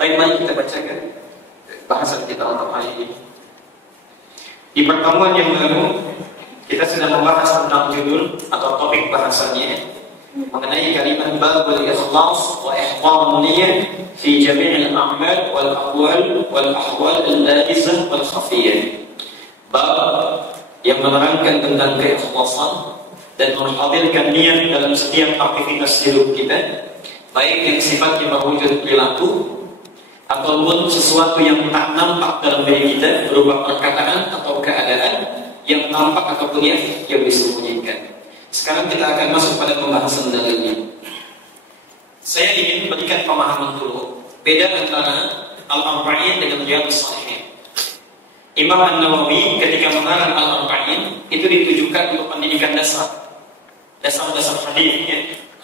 Baik, mari kita bacakan bahasan kita untuk hari ini. Di pertemuan yang lalu kita sudah membahas tentang judul atau topik bahasannya mengenai kalimat babul ikhlas wa ihqam niyyah fi jami' al-a'mal wal aqwal wal ahwal al-lazimah wal khafiyah. Bab yang menerangkan tentang keikhlasan dan menghadirkan niat dalam setiap aktivitas hidup kita, baik yang sifatnya berwujud perilaku ataupun sesuatu yang tak nampak dalam diri kita berupa perkataan atau keadaan yang nampak ataupun yang disembunyikan. Sekarang kita akan masuk pada pembahasan dalilnya. Saya ingin memberikan pemahaman dulu beda antara Al-Arba'in dengan Riyadhus Shalihin. Imam An-Nawawi ketika mengarang Al-Arba'in itu ditujukan untuk pendidikan dasar hadis ya.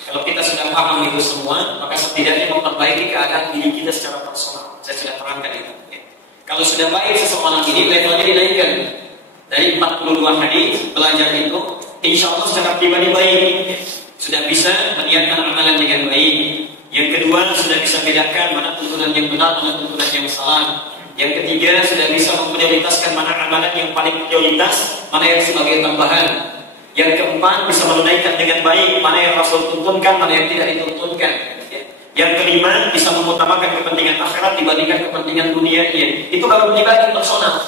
Kalau kita sudah paham itu semua, maka setidaknya memperbaiki keadaan diri kita secara personal. Saya sudah terangkan itu ya. Kalau sudah baik seseorang ini, levelnya dinaikkan dari 42 hadis belajar itu, insya Allah secara pribadi baik ya. Sudah bisa meniatkan amalan dengan baik. Yang kedua, sudah bisa bedakan mana tuntunan yang benar, mana tuntunan yang salah. Yang ketiga, sudah bisa memprioritaskan mana amalan yang paling prioritas, mana yang sebagai tambahan. Yang keempat, bisa menunaikan dengan baik mana yang Rasul tuntunkan, mana yang tidak dituntunkan. Yang kelima, bisa mengutamakan kepentingan akhirat dibandingkan kepentingan dunia. Itu baru pribadi personal.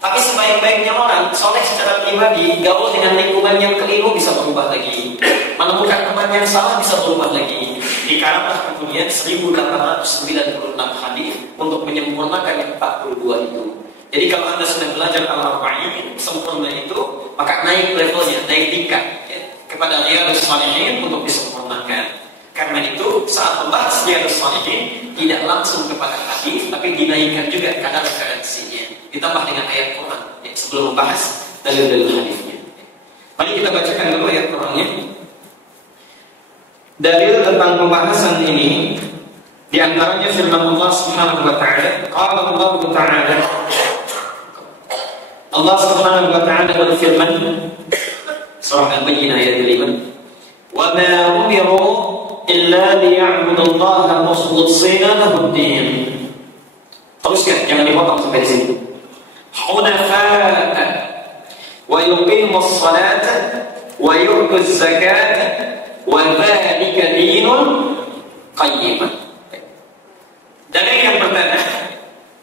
Tapi sebaik-baiknya orang soleh secara pribadi, gaul dengan lingkungan yang keliru bisa berubah lagi. Menemukan teman yang salah bisa berubah lagi. Dikarenakan kemudian 1896 hadis untuk menyempurnakan yang 42 itu. Jadi kalau Anda sudah belajar Al-Arba'in sempurna itu, maka naik levelnya, naik tingkat ya, kepada Riyadhus Shalihin untuk disempurnakan. Karena itu saat membahas Riyadhus Shalihin tidak langsung kepada hadis, tapi dinaikkan juga kadar referensinya, ditambah dengan ayat Quran ya, sebelum membahas dalil-dalil hadisnya. Mari kita bacakan dulu ayat Qurannya. Dalil tentang pembahasan ini di antaranya firman Allah Subhanahu wa taala, qala Allah Ta'ala, Allah Subhanahu wa taala berfirman surah Al-Bayyinah ayat 5, "Wa ma umiru illa liya'budullaha mukhlishina lahud-din." Teruskan, jangan dipotong sampai di sini. "Hunafa'a wa yuqimus salata wa yu'tuz zakata wa dzalika dinul qayyim." Dalil yang pertama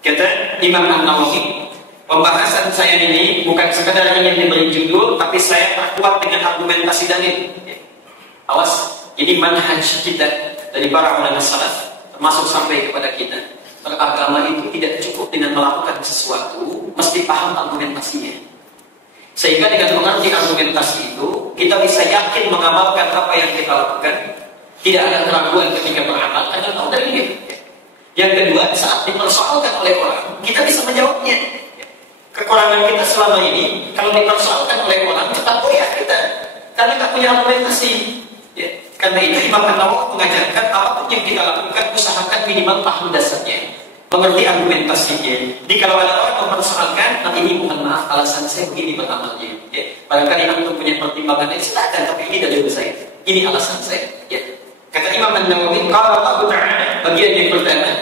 kata Imam An-Nawawi, pembahasan saya ini bukan sekadar ingin diberi judul, tapi saya perkuat dengan argumentasi dalil. Awas, ini manhaj kita dari para ulama salaf, termasuk sampai kepada kita. Beragama itu tidak cukup dengan melakukan sesuatu, mesti paham argumentasinya. Sehingga dengan mengerti argumentasi itu, kita bisa yakin mengamalkan apa yang kita lakukan. Tidak ada keraguan ketika beramal, karena tahu dalilnya. Yang kedua, saat dipersoalkan oleh orang, kita bisa menjawabnya. Kekurangan kita selama ini, kalau dipersoalkan oleh orang, tetap goyah kita, karena tidak punya argumentasi. Ya. Karena itu Imam An-Nawawi mengajarkan apapun yang kita lakukan, usahakan minimal paham dasarnya, mengerti argumentasinya. Jadi kalau ada orang mempersoalkan, nanti ini mohon maaf, alasan saya begini beramalnya. Ya. Barangkali antum punya pertimbangan yang silakan, tapi ini dalil saya, ini alasan saya. Ya. Kata Imam An-Nawawi, kalau Allah Ta'ala bagian yang pertama,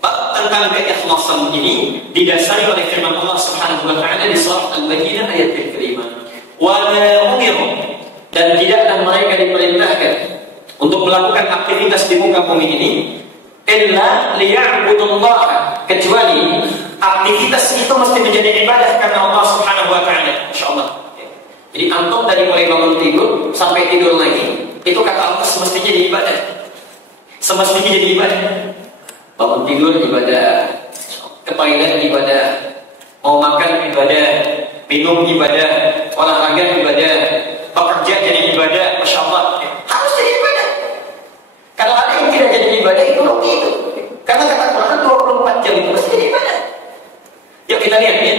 bab tentang keikhlasan ini didasari oleh firman Allah Subhanahu wa taala di surah Al-Bayyinah ayat yang kelima. Wa la umiru, dan tidaklah mereka diperintahkan untuk melakukan aktivitas di muka bumi ini illa liya'budullaha, kecuali aktivitas itu mesti menjadi ibadah karena Allah Subhanahu wa taala. Insyaallah. Jadi antum dari mulai bangun tidur sampai tidur lagi, itu kata Allah semestinya jadi ibadah. Semestinya jadi ibadah. Bangun tidur ibadah, ke toilet ibadah, mau makan ibadah, minum ibadah, olahraga ibadah, bekerja jadi ibadah, Masya Allah, harus jadi ibadah. Kalau ada yang tidak jadi ibadah, itu rugi itu. Karena kata Quran 24 jam itu mesti jadi ibadah. Yuk kita lihat ya.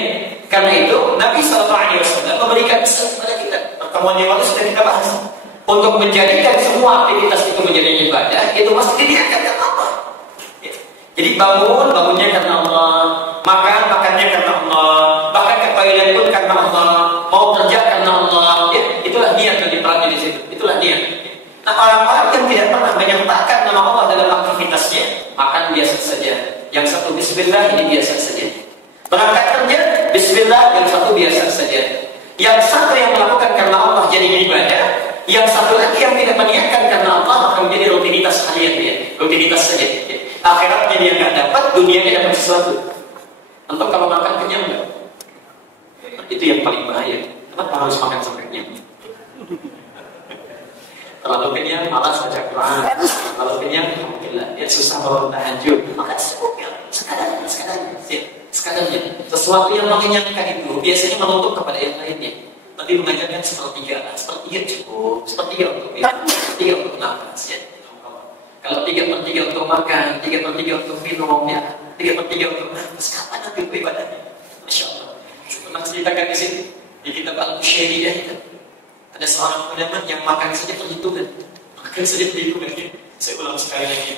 Karena itu Nabi SAW memberikan pesan kepada kita. Pertemuan yang lalu sudah kita bahas. Untuk menjadikan semua aktivitas itu menjadi ibadah, itu mesti diniatkan karena Allah. Jadi bangunnya karena Allah, makannya karena Allah, bahkan ke toilet pun karena Allah, mau kerja karena Allah. Ya, itulah niat yang diperangi di situ. Itulah niat. Nah, orang-orang yang tidak pernah menyertakan nama Allah dalam aktivitasnya, makan biasa saja, Yang satu bismillah, ini biasa saja. Berangkat kerja, bismillah, yang satu biasa saja. Yang satu yang melakukan karena Allah jadi ibadah, yang satu lagi yang tidak meniatkan karena Allah akan menjadi rutinitas harian dia, rutinitas saja. Akhiratnya dia nggak dapat, dunianya dapat sesuatu. Antum kalau makan kenyang nggak? Itu yang paling bahaya. Kenapa harus makan sampai kenyang? Kalau kenyang malas baca Quran, kalau kenyang alhamdulillah dia susah bangun tahajud. Makan secukupnya, sekadarnya. Sesuatu yang mengenyangkan itu biasanya menutup kepada yang lainnya. Tapi mengajarkan sepertiga cukup, sepertiga untuk minum, sepertiga untuk nafas. Ya. Kalau 3/3 untuk makan, 3/3 untuk minum, ya, 3/3 untuk nafas. Kapan nanti ibadahnya? Masya Allah. Pernah ceritakan di sini di kitab Al-Syariah itu. Ada seorang ulama yang makan saja perhitungan. Makan saja perhitungan. Saya ulang sekali lagi.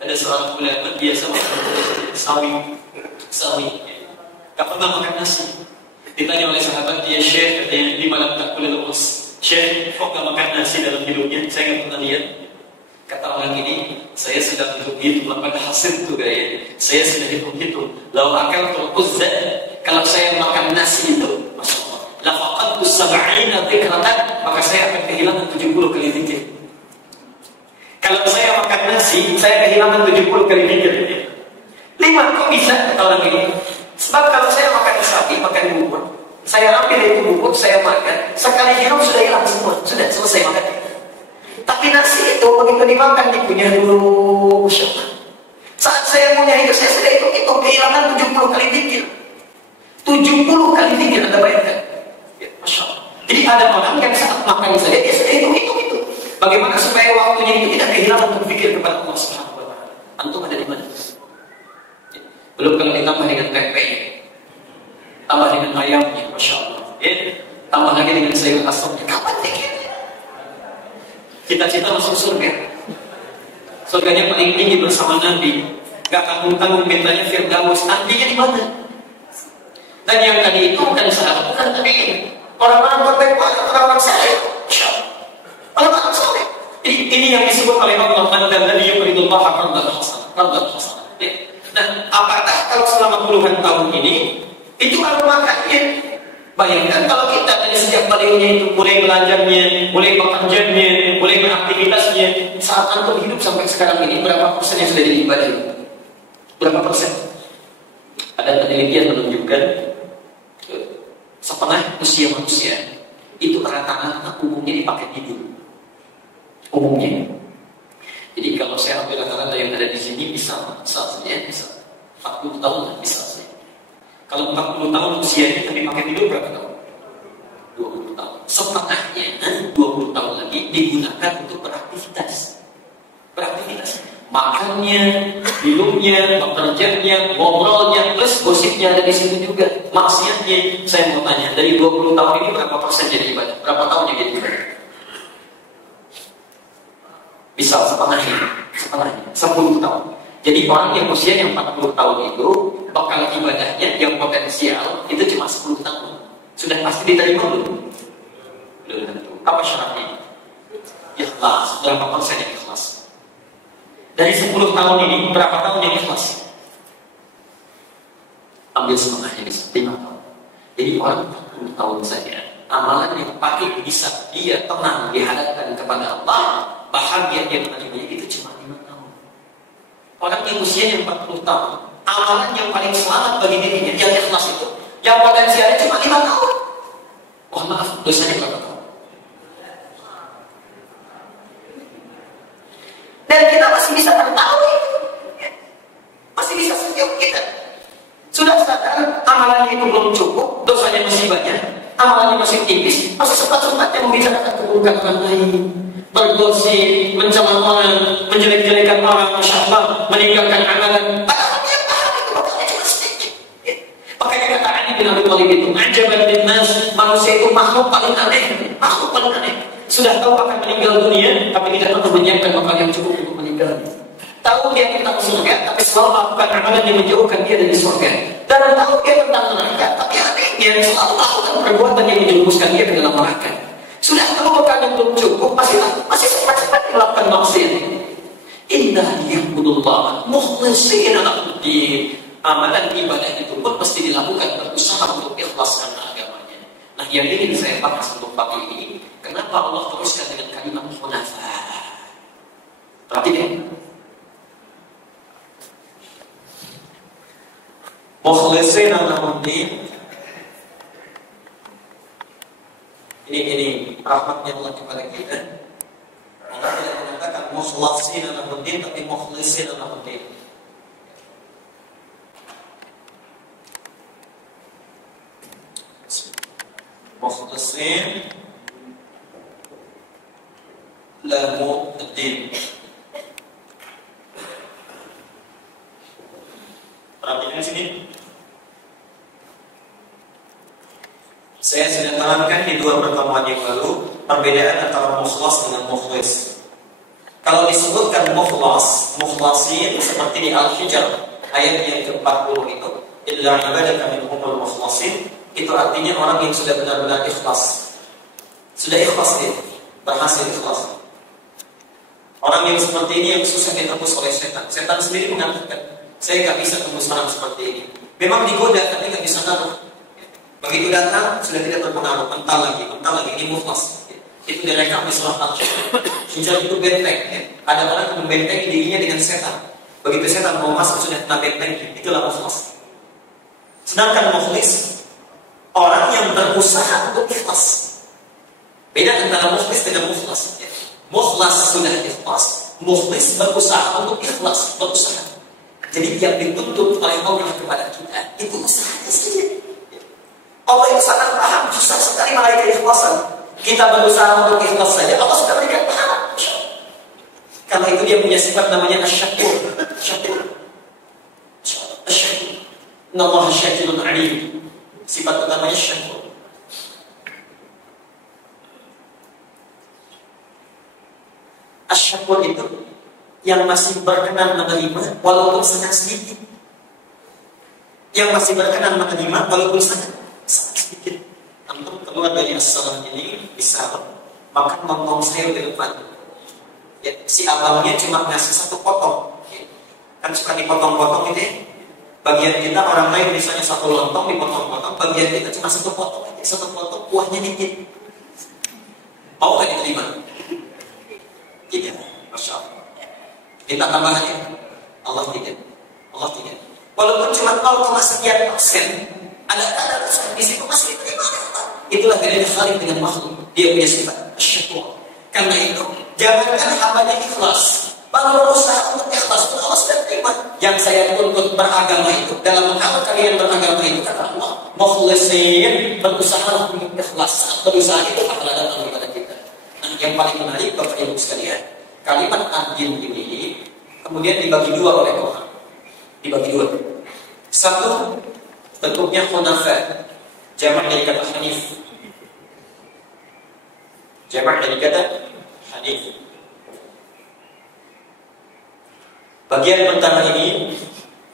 Ada seorang ulama biasa makan sawi. Tak pernah makan nasi. Ditanya oleh sahabat dia, Syekh, katanya, di malam tak boleh lemas. Syekh, kok gak makan nasi dalam hidupnya? Saya gak pernah lihat. Kata orang ini, saya sedang hitung-hitung pada hasil itu gaya. Saya sedang hitung-hitung. Lalu akal teruzza, kalau saya makan nasi itu, Masya Allah, lafaqadtu sab'ina dzikratan, maka saya akan kehilangan 70 kali zikir. Kalau saya makan nasi, saya kehilangan 70 kali zikir. 5, kok bisa? Kata orang ini. Sebab kalau saya makan sapi, makan bubur, saya ambil itu bubur, saya makan, sekali hidup sudah hilang semua, sudah selesai makan. Tapi nasi itu begitu dimakan dikunyah dulu, Masya Allah. Saat saya punya itu, saya sudah itu kehilangan 70 kali zikir. 70 kali zikir, Anda bayangkan? Ya, Masya Allah. Jadi ada orang yang saat makan saja, dia sudah itu. Bagaimana supaya waktunya itu tidak kehilangan untuk berpikir kepada Allah Subhanahu wa Ta'ala? Antum ada di mana? Belum kalau ditambah dengan tempe, tambah dengan ayamnya, Masya Allah. Ya, tambah lagi dengan sayur asamnya. Kapan pikirnya? Cita-cita masuk surga. Surganya paling tinggi bersama Nabi. Gak tanggung-tanggung mintanya Firdaus. Nantinya di mana? Dan yang tadi itu bukan sahabat, bukan tadi ini. Orang-orang bertakwa, orang-orang saleh. Orang-orang saleh. Ini yang disebut oleh Allah. Dan Nabi yuridullah qardan hasanah. Nah, apakah kalau selama puluhan tahun ini itu kalau makannya? Bayangkan kalau kita dari sejak beliaunya itu mulai belajarnya, mulai bekerjanya, mulai beraktivitasnya, saat antum hidup sampai sekarang ini berapa persen yang sudah jadi ibadah? Berapa persen? Ada penelitian menunjukkan setengah usia manusia itu rata-rata umumnya dipakai tidur. Umumnya. Jadi kalau saya ambil rata-rata yang ada di sini bisa 40 tahun bisa saja. Kalau 40 tahun usianya tapi pakai tidur berapa tahun? 20 tahun. Setengahnya 20 tahun lagi digunakan untuk beraktivitas. Makannya, minumnya, bekerjanya, ngobrolnya, plus gosipnya ada di situ juga. Maksiatnya, saya mau tanya, dari 20 tahun ini berapa persen jadi ibadah? Berapa tahun jadi ibadah? Bisa setengahnya, 10 tahun. Jadi orang yang usianya 40 tahun itu bakal ibadahnya yang potensial itu cuma 10 tahun. Sudah pasti diterima belum? Belum tentu. Apa syaratnya? Ikhlas. Berapa persen yang ikhlas? Dari 10 tahun ini berapa tahun yang ikhlas? Ambil setengahnya bisa 5 tahun. Jadi orang 40 tahun saja amalan yang paling bisa dia tenang dihadapkan kepada Allah, bahagia dia menerimanya itu cuma 5 tahun. Orang yang usianya 40 tahun, amalan yang paling selamat bagi dirinya yang ikhlas itu, yang potensialnya cuma 5 tahun. Oh maaf, dosanya berapa tahun? Dan kita masih bisa tertawa itu, masih bisa senyum kita. Sudah sadar amalannya itu belum cukup, dosanya masih banyak, amalannya masih tipis, masih sempat-sempatnya membicarakan keburukan orang lain, bergosip, mencela orang, menjelek-jelekan orang, Masya Allah, meninggalkan amalan. Padahal dia paham itu bakalnya cuma sedikit. Makanya kata Ali bin Abi Thalib itu, ajaban linnas, manusia itu makhluk paling aneh. Sudah tahu akan meninggal dunia, tapi tidak pernah menyiapkan bekal yang cukup untuk meninggal. Tahu dia tentang surga, tapi selalu melakukan amalan yang menjauhkan dia dari surga. Dan tahu dia tentang neraka, tapi anehnya selalu melakukan perbuatan yang menjerumuskan dia ke dalam neraka. Sudah tahu bekal yang belum cukup, masih sempat melakukan maksiat. Inna liya'budullah mukhlishina lahu-d-din. Amalan ibadah itu pun mesti dilakukan berusaha untuk ikhlas karena agamanya. Nah, yang ingin saya bahas untuk pagi ini, kenapa Allah teruskan dengan kalimat hunafa? Perhatikan. Mukhlishina lahu-d-din. Ini rahmatnya Allah kepada kita. Allah tidak mengatakan mukhlishina lahu-d-din, tapi mukhlishina lahu-d-din. Mukhlisin lahu-d-din. Perhatikan sini. Saya sudah terangkan di 2 pertemuan yang lalu perbedaan antara mukhlas dengan mukhlis. Kalau disebutkan mukhlas, mukhlasin seperti di Al-Hijr ayat yang ke-40 itu, illa ibadaka minhumul mukhlasin. Itu artinya orang yang sudah benar-benar ikhlas. Sudah ikhlas dia, berhasil ikhlas. Orang yang seperti ini yang susah ditembus oleh setan. Setan sendiri mengatakan, saya gak bisa tembus orang seperti ini. Memang digoda, tapi gak bisa ngaruh. Begitu datang, sudah tidak berpengaruh. Mental lagi, ini mukhlas. Itu direkam di surat Al-Hijr. Hijr itu benteng. Ada orang yang membentengi dirinya dengan setan. Begitu setan mau masuk, sudah kena benteng. Itulah mukhlas. Sedangkan mukhlis, orang yang berusaha untuk ikhlas. Beda antara mukhlis dengan mukhlas. Mukhlas sudah ikhlas, mukhlis berusaha untuk ikhlas, berusaha. Jadi yang dituntut oleh Allah kepada kita itu usahanya saja. Allah yang sangat paham, susah sekali meraih keikhlasan. Kita berusaha untuk ikhlas saja, Allah sudah berikan pahala. Karena itu dia punya sifat namanya asy-syakur. Syakur. Asy-syakur. Innallaha syakirun alim. Sifat utamanya syakur. Asy-syakur itu yang masih berkenan menerima walaupun sangat sedikit. Yang masih berkenan menerima walaupun sangat sedikit. Antum keluar dari as-salam ini bisa makan lontong sayur di depan. Ya, si abangnya cuma ngasih 1 potong. Kan suka dipotong-potong itu ya. Bagian kita orang lain misalnya 1 lontong dipotong-potong, bagian kita cuma 1 potong aja, 1 potong kuahnya dikit. Mau gak diterima? Tidak, Masya Allah. Kita tambah aja. Allah tidak. Walaupun cuma 0,sekian%, ada di situ masih diterima. Itulah bedanya Khalik dengan makhluk. Dia punya sifat syukur. Karena itu jangankan hambanya ikhlas, baru berusaha untuk ikhlas pun Allah sudah terima. Yang saya tuntut beragama itu, dalam mengapa kalian beragama itu, kata Allah, mukhlisin, berusaha untuk ikhlas. Berusaha itu akan datang kepada kita. Nah, yang paling menarik Bapak Ibu sekalian, kalimat ad-din ini kemudian dibagi 2 oleh Tuhan. Dibagi 2. Satu bentuknya hunafa, jamak dari kata hanif. Jamak dari kata hanif. Bagian pertama ini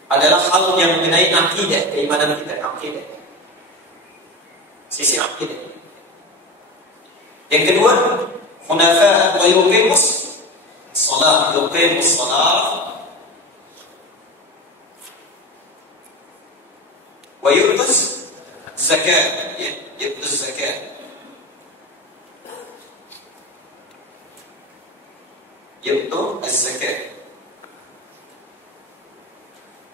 adalah hal yang mengenai akidah, keimanan kita, akidah. Sisi akidah. Yang kedua, hunafa wa yuqimus shalah, yuqimus shalah wa yu'tuz zakat, yu'tuz zakat. Yu'tuz zakat.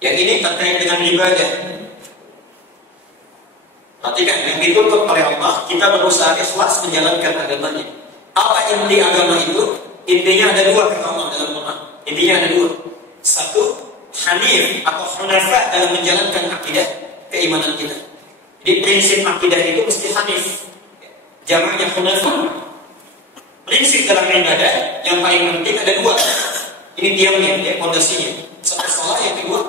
Yang ini terkait dengan ibadah. Perhatikan, yang dituntut oleh Allah, kita berusaha ikhlas menjalankan agamanya. Apa inti agama itu? Intinya ada 2 kata Allah dalam Quran. Intinya ada 2. Satu, hanif atau hunafa dalam menjalankan akidah, keimanan kita. Jadi prinsip akidah itu mesti hanif. Jamaknya hunafa. Prinsip dalam ibadah yang paling penting ada 2. Ini tiangnya, fondasinya. Satu salat, yang kedua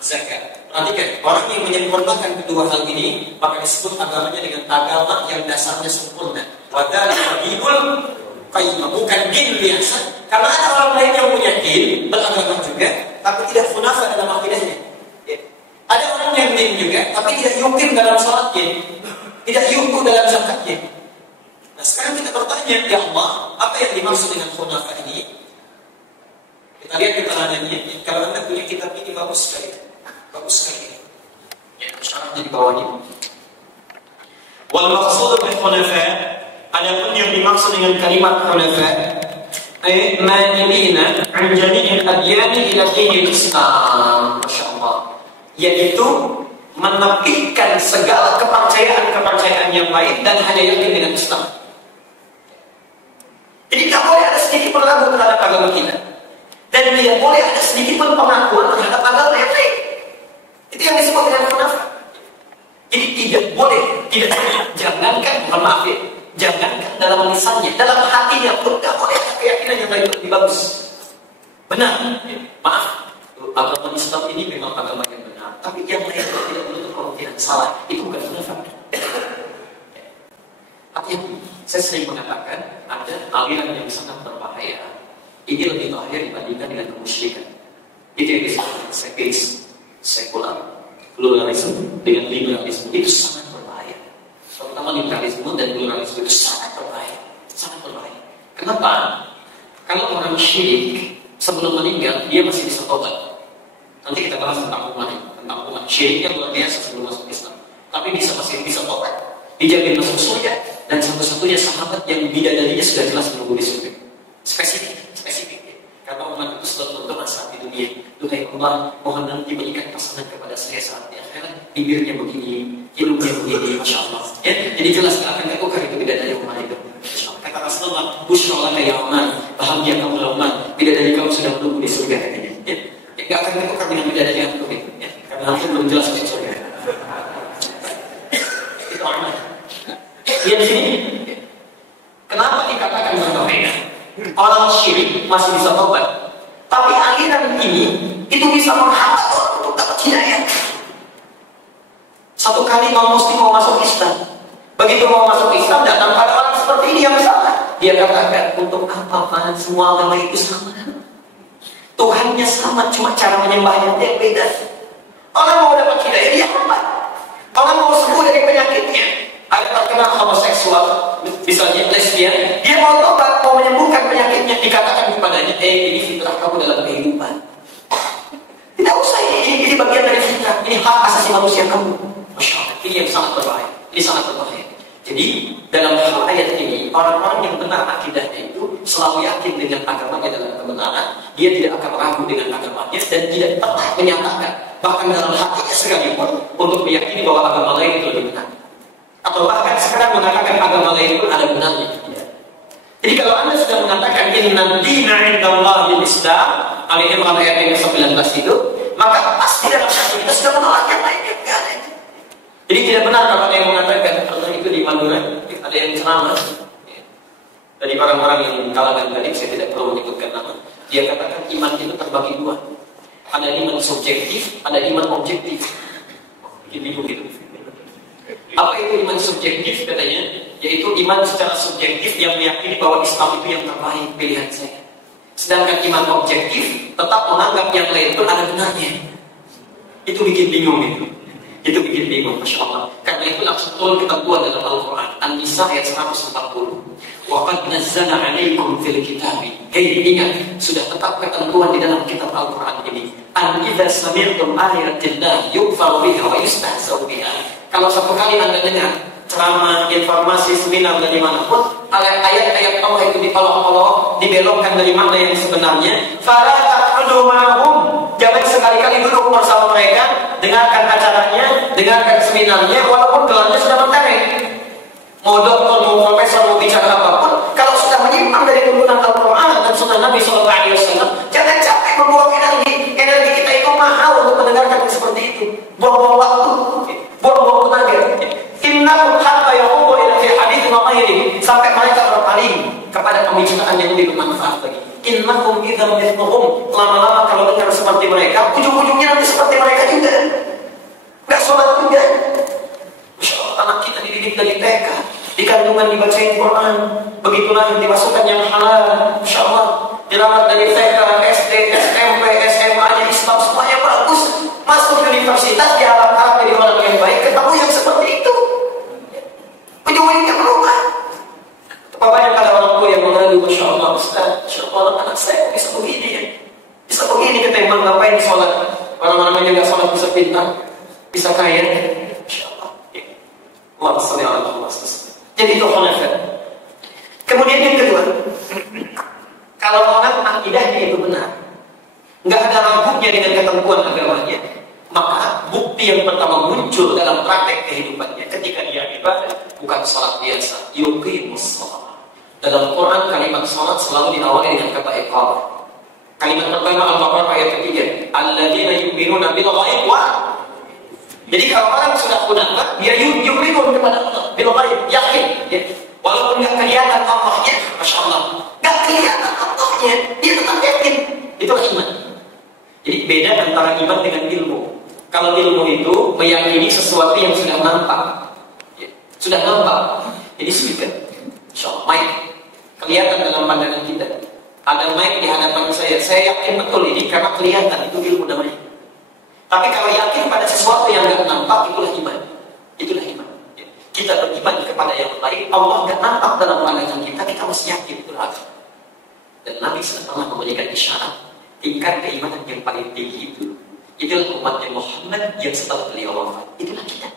zakat. Perhatikan, orang yang menyempurnakan kedua hal ini maka disebut agamanya dengan agama yang dasarnya sempurna. Wadhalika dinul qayyim, bukan din biasa. Karena ada orang lain yang punya din, beragama juga, tapi tidak hunafa dalam akidahnya. Ada orang yang din juga, tapi tidak yuqin dalam salatnya, tidak yuqin dalam zakatnya. Nah, sekarang kita bertanya, ya Allah, apa yang dimaksud dengan hunafa ini? Kita lihat keterangannya. Kalau Anda punya kitab ini bagus sekali. Bagus sekali. Ya, syaratnya di bawahnya. Wal maqsud bil hunafa, adapun yang dimaksud dengan kalimat hunafa, ay ma'ilina an jami'il adyan ila dinil Islam. Masyaallah. Yaitu menepikan segala kepercayaan yang lain dan hanya yakin dengan Islam. Jadi tidak boleh ada sedikit pun ragu terhadap agama kita, dan tidak boleh ada sedikit pun pengakuan terhadap agama yang lain. Itu yang disebut dengan munafik. Jadi tidak boleh, jangankan, mohon maaf ya, jangankan dalam lisannya, dalam hatinya pun tidak boleh ada keyakinan yang lain lebih bagus. Benar, maaf, agama Islam ini memang agama yang benar, tapi yang lain tidak menutup kemungkinan salah. Itu bukan munafik. Artinya, saya sering mengatakan ada aliran yang sangat berbahaya. Ini lebih bahaya dibandingkan dengan kemusyrikan. Itu yang disebut sekulis, sekular, pluralisme dengan liberalisme. Itu sangat berbahaya. Terutama liberalisme dan pluralisme itu sangat berbahaya, sangat berbahaya. Kenapa? Kalau orang syirik sebelum meninggal dia masih bisa tobat. Nanti kita bahas tentang umat syiriknya luar biasa sebelum masuk Islam. Tapi masih bisa tobat, dijamin masuk surga. Dan satu-satunya sahabat yang bidadarinya sudah jelas menunggu di surga. Spesifik. Karena umat itu selalu berdoa saat di dunia, duhai Allah, mohon nanti berikan pasangan kepada saya saat di akhirat. Bibirnya begini, hidungnya begini, masya Allah. Ya, jadi jelas akan terukar itu bidadari umat itu. Kata Rasulullah, busyra laka ya Umar, bahagia kamu lah Umar, bidadari kamu sudah menunggu di surga katanya. Ya, nggak akan terukar dengan bidadari yang itu. Ya, karena nanti belum jelas masuk surga. Itu orang. Lihat di sini. Kenapa dikatakan berbahaya? Orang syirik masih bisa tobat, tapi aliran ini itu bisa menghambat orang untuk dapat hidayah. Satu kali muslim mau masuk Islam, begitu mau masuk Islam datang pada orang seperti ini yang salah. Dia katakan, untuk apa semua agama itu sama? Tuhannya sama, cuma cara menyembahnya yang beda. Orang mau dapat hidayah dia hambat. Orang mau sembuh dari penyakitnya. Ada terkena homoseksual, misalnya lesbian, dia mau tobat, mau menyembuhkan penyakitnya, dikatakan kepadanya, ini fitrah kamu dalam kehidupan. Tidak usah, ini bagian dari fitrah, ini hak asasi manusia kamu. Masya Allah, ini yang sangat berbahaya. Ini sangat berbahaya. Jadi dalam hal ayat ini, orang-orang yang benar akidahnya itu selalu yakin dengan agamanya dalam kebenaran, dia tidak akan ragu dengan agamanya dan tidak pernah menyatakan, bahkan dalam hatinya sekalipun untuk meyakini bahwa agama lain itu lebih benar. Atau bahkan sekarang mengatakan agama lain pun ada benarnya. Jadi kalau Anda sudah mengatakan inna dina indallahil Islam, Al-Imran ayat yang ke-19 itu, maka pasti dalam hati kita sudah menolak yang lainnya. Jadi tidak benar kalau ada yang mengatakan Allah itu di Madura, ada yang ceramah dari orang-orang yang kalangan tadi, saya tidak perlu menyebutkan nama. Dia katakan iman itu terbagi dua. Ada iman subjektif, ada iman objektif. Begitu. Apa itu iman subjektif katanya? Yaitu iman secara subjektif yang meyakini bahwa Islam itu yang terbaik pilihan saya. Sedangkan iman objektif tetap menganggap yang lain pun ada benarnya. Itu bikin bingung itu. Itu bikin bingung, Masya Allah. Karena itu langsung turun ketentuan dalam Al-Quran. An-Nisa ayat 140. Wa qad nazzala 'alaikum fil kitabi. Hei, ingat, sudah tetap ketentuan di dalam kitab Al-Quran ini. An idza sami'tum ayatillah yukfaru biha wa yustahza'u biha. Kalau satu kali Anda dengar ceramah, informasi, seminar dari manapun, ayat-ayat Allah itu dipolok-polok, dibelokkan dari makna yang sebenarnya, fala taq'udu ma'hum. Jangan sekali-kali duduk bersama mereka, dengarkan acaranya, dengarkan seminarnya, walaupun gelarnya sudah mentereng. Mau dokter, mau profesor, mau bicara apapun, kalau sudah menyimpang dari tuntunan Al-Quran dan Sunnah Nabi SAW, jangan capek membuang energi. Energi kita itu mahal untuk mendengarkan yang seperti itu. Buang-buang waktu, buang-buang tenaga. Innahum hatta yaqumu ila fi hadits wa ghairihi, sampai mereka berpaling kepada pembicaraan yang lebih bermanfaat lagi. Innahum idzal mithluhum, lama-lama kalau dengar seperti mereka, ujung-ujungnya nanti seperti mereka juga. Enggak sholat juga. Masya Allah, anak kita dididik dari TK, di kandungan dibacain Quran, begitulah yang dimasukkan yang halal. Masya Allah, dirawat dari TK, SD, SMP, SMA-nya Islam semuanya bagus. Masuk ke universitas, diharapkan jadi orang yang baik, ketemu yang seperti itu. Ujung-ujungnya berubah. Apa banyak ada orang tua yang mengadu, Masya Allah, Ustaz, Masya Allah, anak saya bisa begini ya. sholat bisa pintar, bisa kaya. Insya Allah. Allah sholli ala Muhammad. Jadi itu khilafah. Kemudian yang kedua, kalau orang akidahnya itu benar, nggak ada ragunya dengan ketentuan agamanya, maka bukti yang pertama muncul dalam praktek kehidupannya ketika dia ibadah bukan sholat biasa, yuqimus sholat. Dalam Quran kalimat sholat selalu diawali dengan kata iqamah. Kalimat pertama Al-Baqarah ayat 3, alladzina yu'minuna bil ghaib wa. Jadi kalau orang sudah kunafah, dia yu'minu kepada Allah bil ghaib, yakin. Ya. Walaupun nggak kelihatan Allahnya, masya Allah, nggak kelihatan Allahnya, dia tetap yakin. Itulah iman. Jadi beda antara iman dengan ilmu. Kalau ilmu itu meyakini sesuatu yang sudah nampak, ya. Sudah nampak. Jadi speaker, insya Allah, mic kelihatan dalam pandangan kita. Ada mic di hadapan saya yakin betul ini karena kelihatan, itu ilmu namanya. Tapi kalau yakin pada sesuatu yang nggak nampak, itulah iman. Itulah iman. Kita beriman kepada yang lain, Allah nggak nampak dalam pandangan kita, kita masih yakin itu lagi. Dan Nabi SAW memberikan isyarat tingkat keimanan yang paling tinggi itu. Itulah umatnya Muhammad yang setelah beliau wafat. Itulah kita.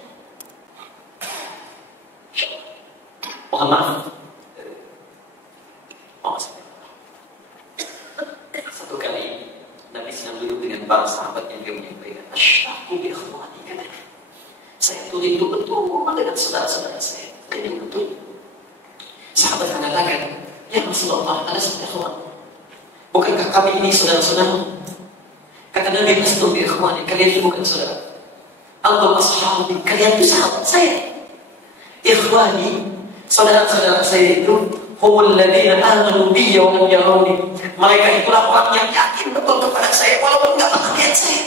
Mohon maaf. Satu kali Nabi sedang duduk dengan para sahabat yang dia menyampaikan, asyhadu bi ikhwani, saya tulis itu betul dengan saudara-saudara saya. Jadi betul. Sahabat mengatakan, ya Rasulullah, ada saudara. Bukankah kami ini saudara-saudara? Kata Nabi, asyhadu bi ikhwani, kalian itu bukan saudara. Antum ashabi, kalian itu sahabat saya. Ikhwani, saudara-saudara saya itu humul ladzina amanu bi wa lam yarawni. Mereka itulah orang yang yakin betul kepada saya walaupun enggak pernah lihat saya.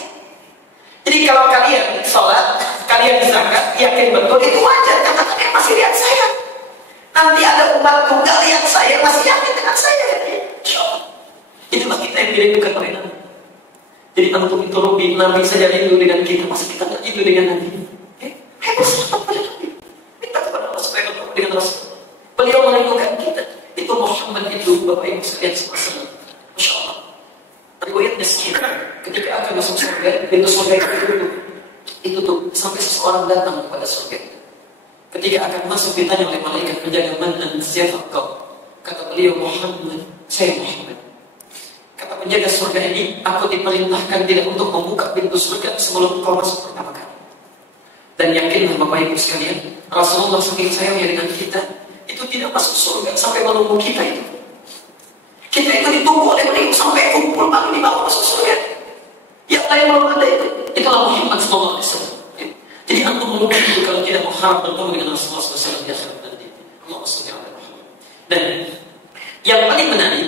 Jadi kalau kalian sholat, kalian zakat, yakin betul, itu wajar karena kalian masih lihat saya. Nanti ada umatku enggak lihat saya, masih yakin dengan saya. Insyaallah. Itulah kita yang dirindukan oleh Nabi. Jadi antum itu rubi, Nabi saja rindu dengan kita, masih kita tidak rindu dengan Nabi. Harus pada Nabi. Minta kepada Allah supaya bertemu dengan Rasul. Beliau merindukan kita. Itu Muhammad itu, Bapak Ibu sekalian semua. Masya Allah. Riwayatnya sekian. Ketika akan masuk surga, pintu surga itu tuh sampai seseorang datang kepada surga. Ketika akan masuk, ditanya oleh malaikat penjaga, man anta, siapa kau? Kata beliau, Muhammad, saya Muhammad. Kata penjaga surga ini, aku diperintahkan tidak untuk membuka pintu surga sebelum kau masuk pertama kali. Dan yakinlah Bapak Ibu sekalian, Rasulullah saking sayangnya dengan kita, itu tidak masuk surga sampai menunggu kita itu. Kita itu ditunggu oleh beliau sampai kumpul baru dibawa masuk surga. Yang lain belum ada itu. Itulah Muhammad SAW. Jadi antum mungkin itu kalau tidak mau harap bertemu dengan Rasulullah SAW di akhirat nanti. Allahumma shalli ala Muhammad. Dan yang paling menarik,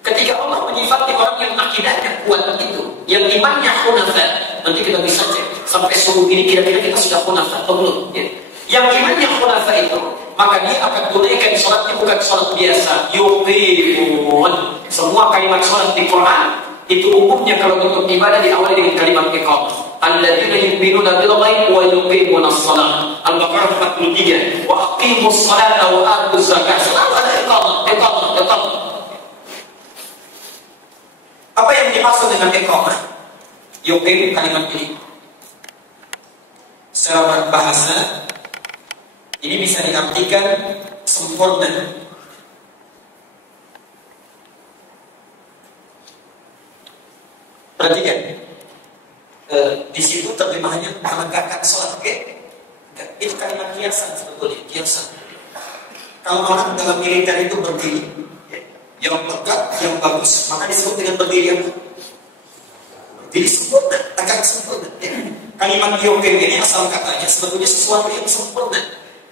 ketika Allah menyifati orang yang akidahnya kuat itu, yang imannya hunafa, nanti kita bisa cek sampai subuh ini kira-kira kita sudah hunafa atau belum. Ya. Yang imannya hunafa itu, maka dia akan tunaikan sholatnya bukan sholat biasa, yuqimun. Semua kalimat sholat di Quran itu umumnya kalau untuk ibadah diawali dengan kalimat iqamah. Alladzina yu'minuna bil ghaib wa yuqimunas shalah. Al-Baqarah 43. Wa aqimus salata wa atuz zakah. Selalu ada iqamah. Apa yang dimaksud dengan iqamah? Yuqim kalimat ini. Secara bahasa ini bisa diartikan sempurna. Perhatikan, di situ terjemahannya menegakkan sholat, oke? Itu kalimat kiasan sebetulnya, kiasan. Kalau orang dalam militer itu berdiri, yang tegak, yang bagus, maka disebut dengan berdiri yang berdiri sempurna, tegak sempurna. Kalimat yuqim ini asal katanya sebetulnya sesuatu yang sempurna.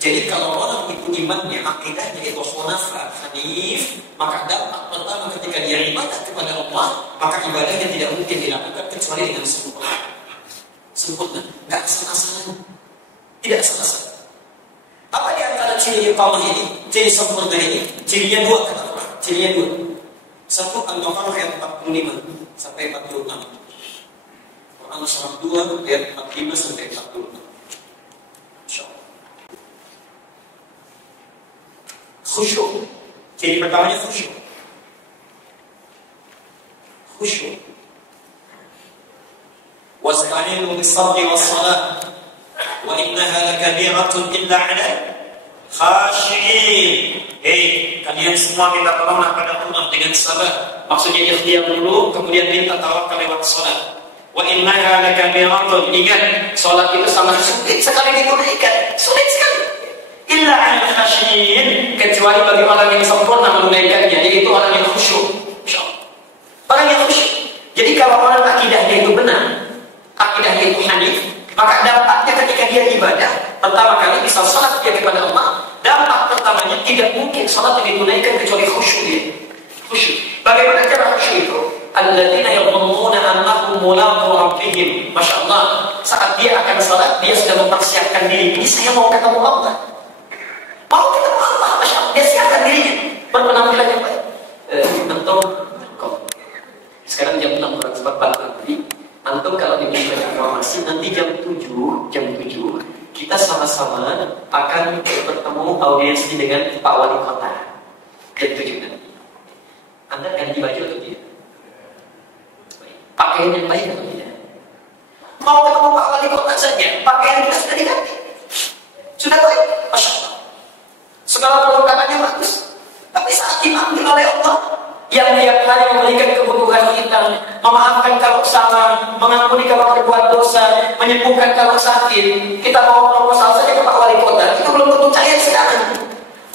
Jadi kalau orang itu imannya, akidahnya itu hunafa, hanif, maka dampak pertama ketika dia ibadah kepada Allah, maka ibadahnya tidak mungkin dilakukan kecuali dengan sempurna. Sempurna, nggak asal-asalan, tidak asal-asalan. Apa di antara ciri iqamah ini, ciri sempurna ini? Cirinya dua kata Allah, cirinya dua. Satu, Al-Baqarah ayat 45 sampai 46. Quran surat 2 ayat 45 sampai 46. Khusyuk. Jadi pertamanya khusyuk. Khusyuk. Wasani wasta'inu bis-sabri was-salah wa innaha lakabiratun illa 'ala khashi'in. Kalian semua minta tolonglah pada Allah dengan sabar. Maksudnya ikhtiar dulu, kemudian minta tawakal lewat salat. Wa innaha lakabiratun. Ingat, salat itu sangat sulit sekali ditunaikan, sulit sekali. Illa 'ala khashi'in, kecuali bagi orang yang sempurna menunaikannya, yaitu orang yang khusyuk. Insyaallah. Orang yang khusyuk. Jadi kalau orang akidahnya itu benar, akidahnya itu hanif, maka dampaknya ketika dia ibadah, pertama kali bisa salat dia kepada Allah. Dampak pertamanya tidak mungkin salat yang ditunaikan kecuali khusyuk dia. Khusyuk. Bagaimana cara khusyuk itu? Alladzina yadhunnuna annahum mulaqu rabbihim. Masya Allah, saat dia akan salat, dia sudah mempersiapkan diri. Ini saya mau ketemu Allah. Mau ketemu Allah, Masya Allah. Dia siapkan dirinya. Berpenampilan yang baik. Sekarang jam 6 kurang seperempat nanti. Antum kalau diberikan informasi nanti jam 7 kita sama-sama akan bertemu audiensi dengan Pak Wali Kota. Jam 7 nanti. Anda ganti baju atau tidak? Pakaian yang baik atau tidak? Mau ketemu Pak Wali Kota saja, pakaian kita sudah diganti. Sudah baik, Masya Allah. Segala perlengkapannya bagus. Tapi saat dipanggil oleh Allah, yang tiap hari memberikan kebutuhan kita, memaafkan kalau salah, mengampuni kalau berbuat dosa, menyembuhkan kalau sakit. Kita mau proposal saja ke Pak Wali Kota, itu belum tentu cair sekarang.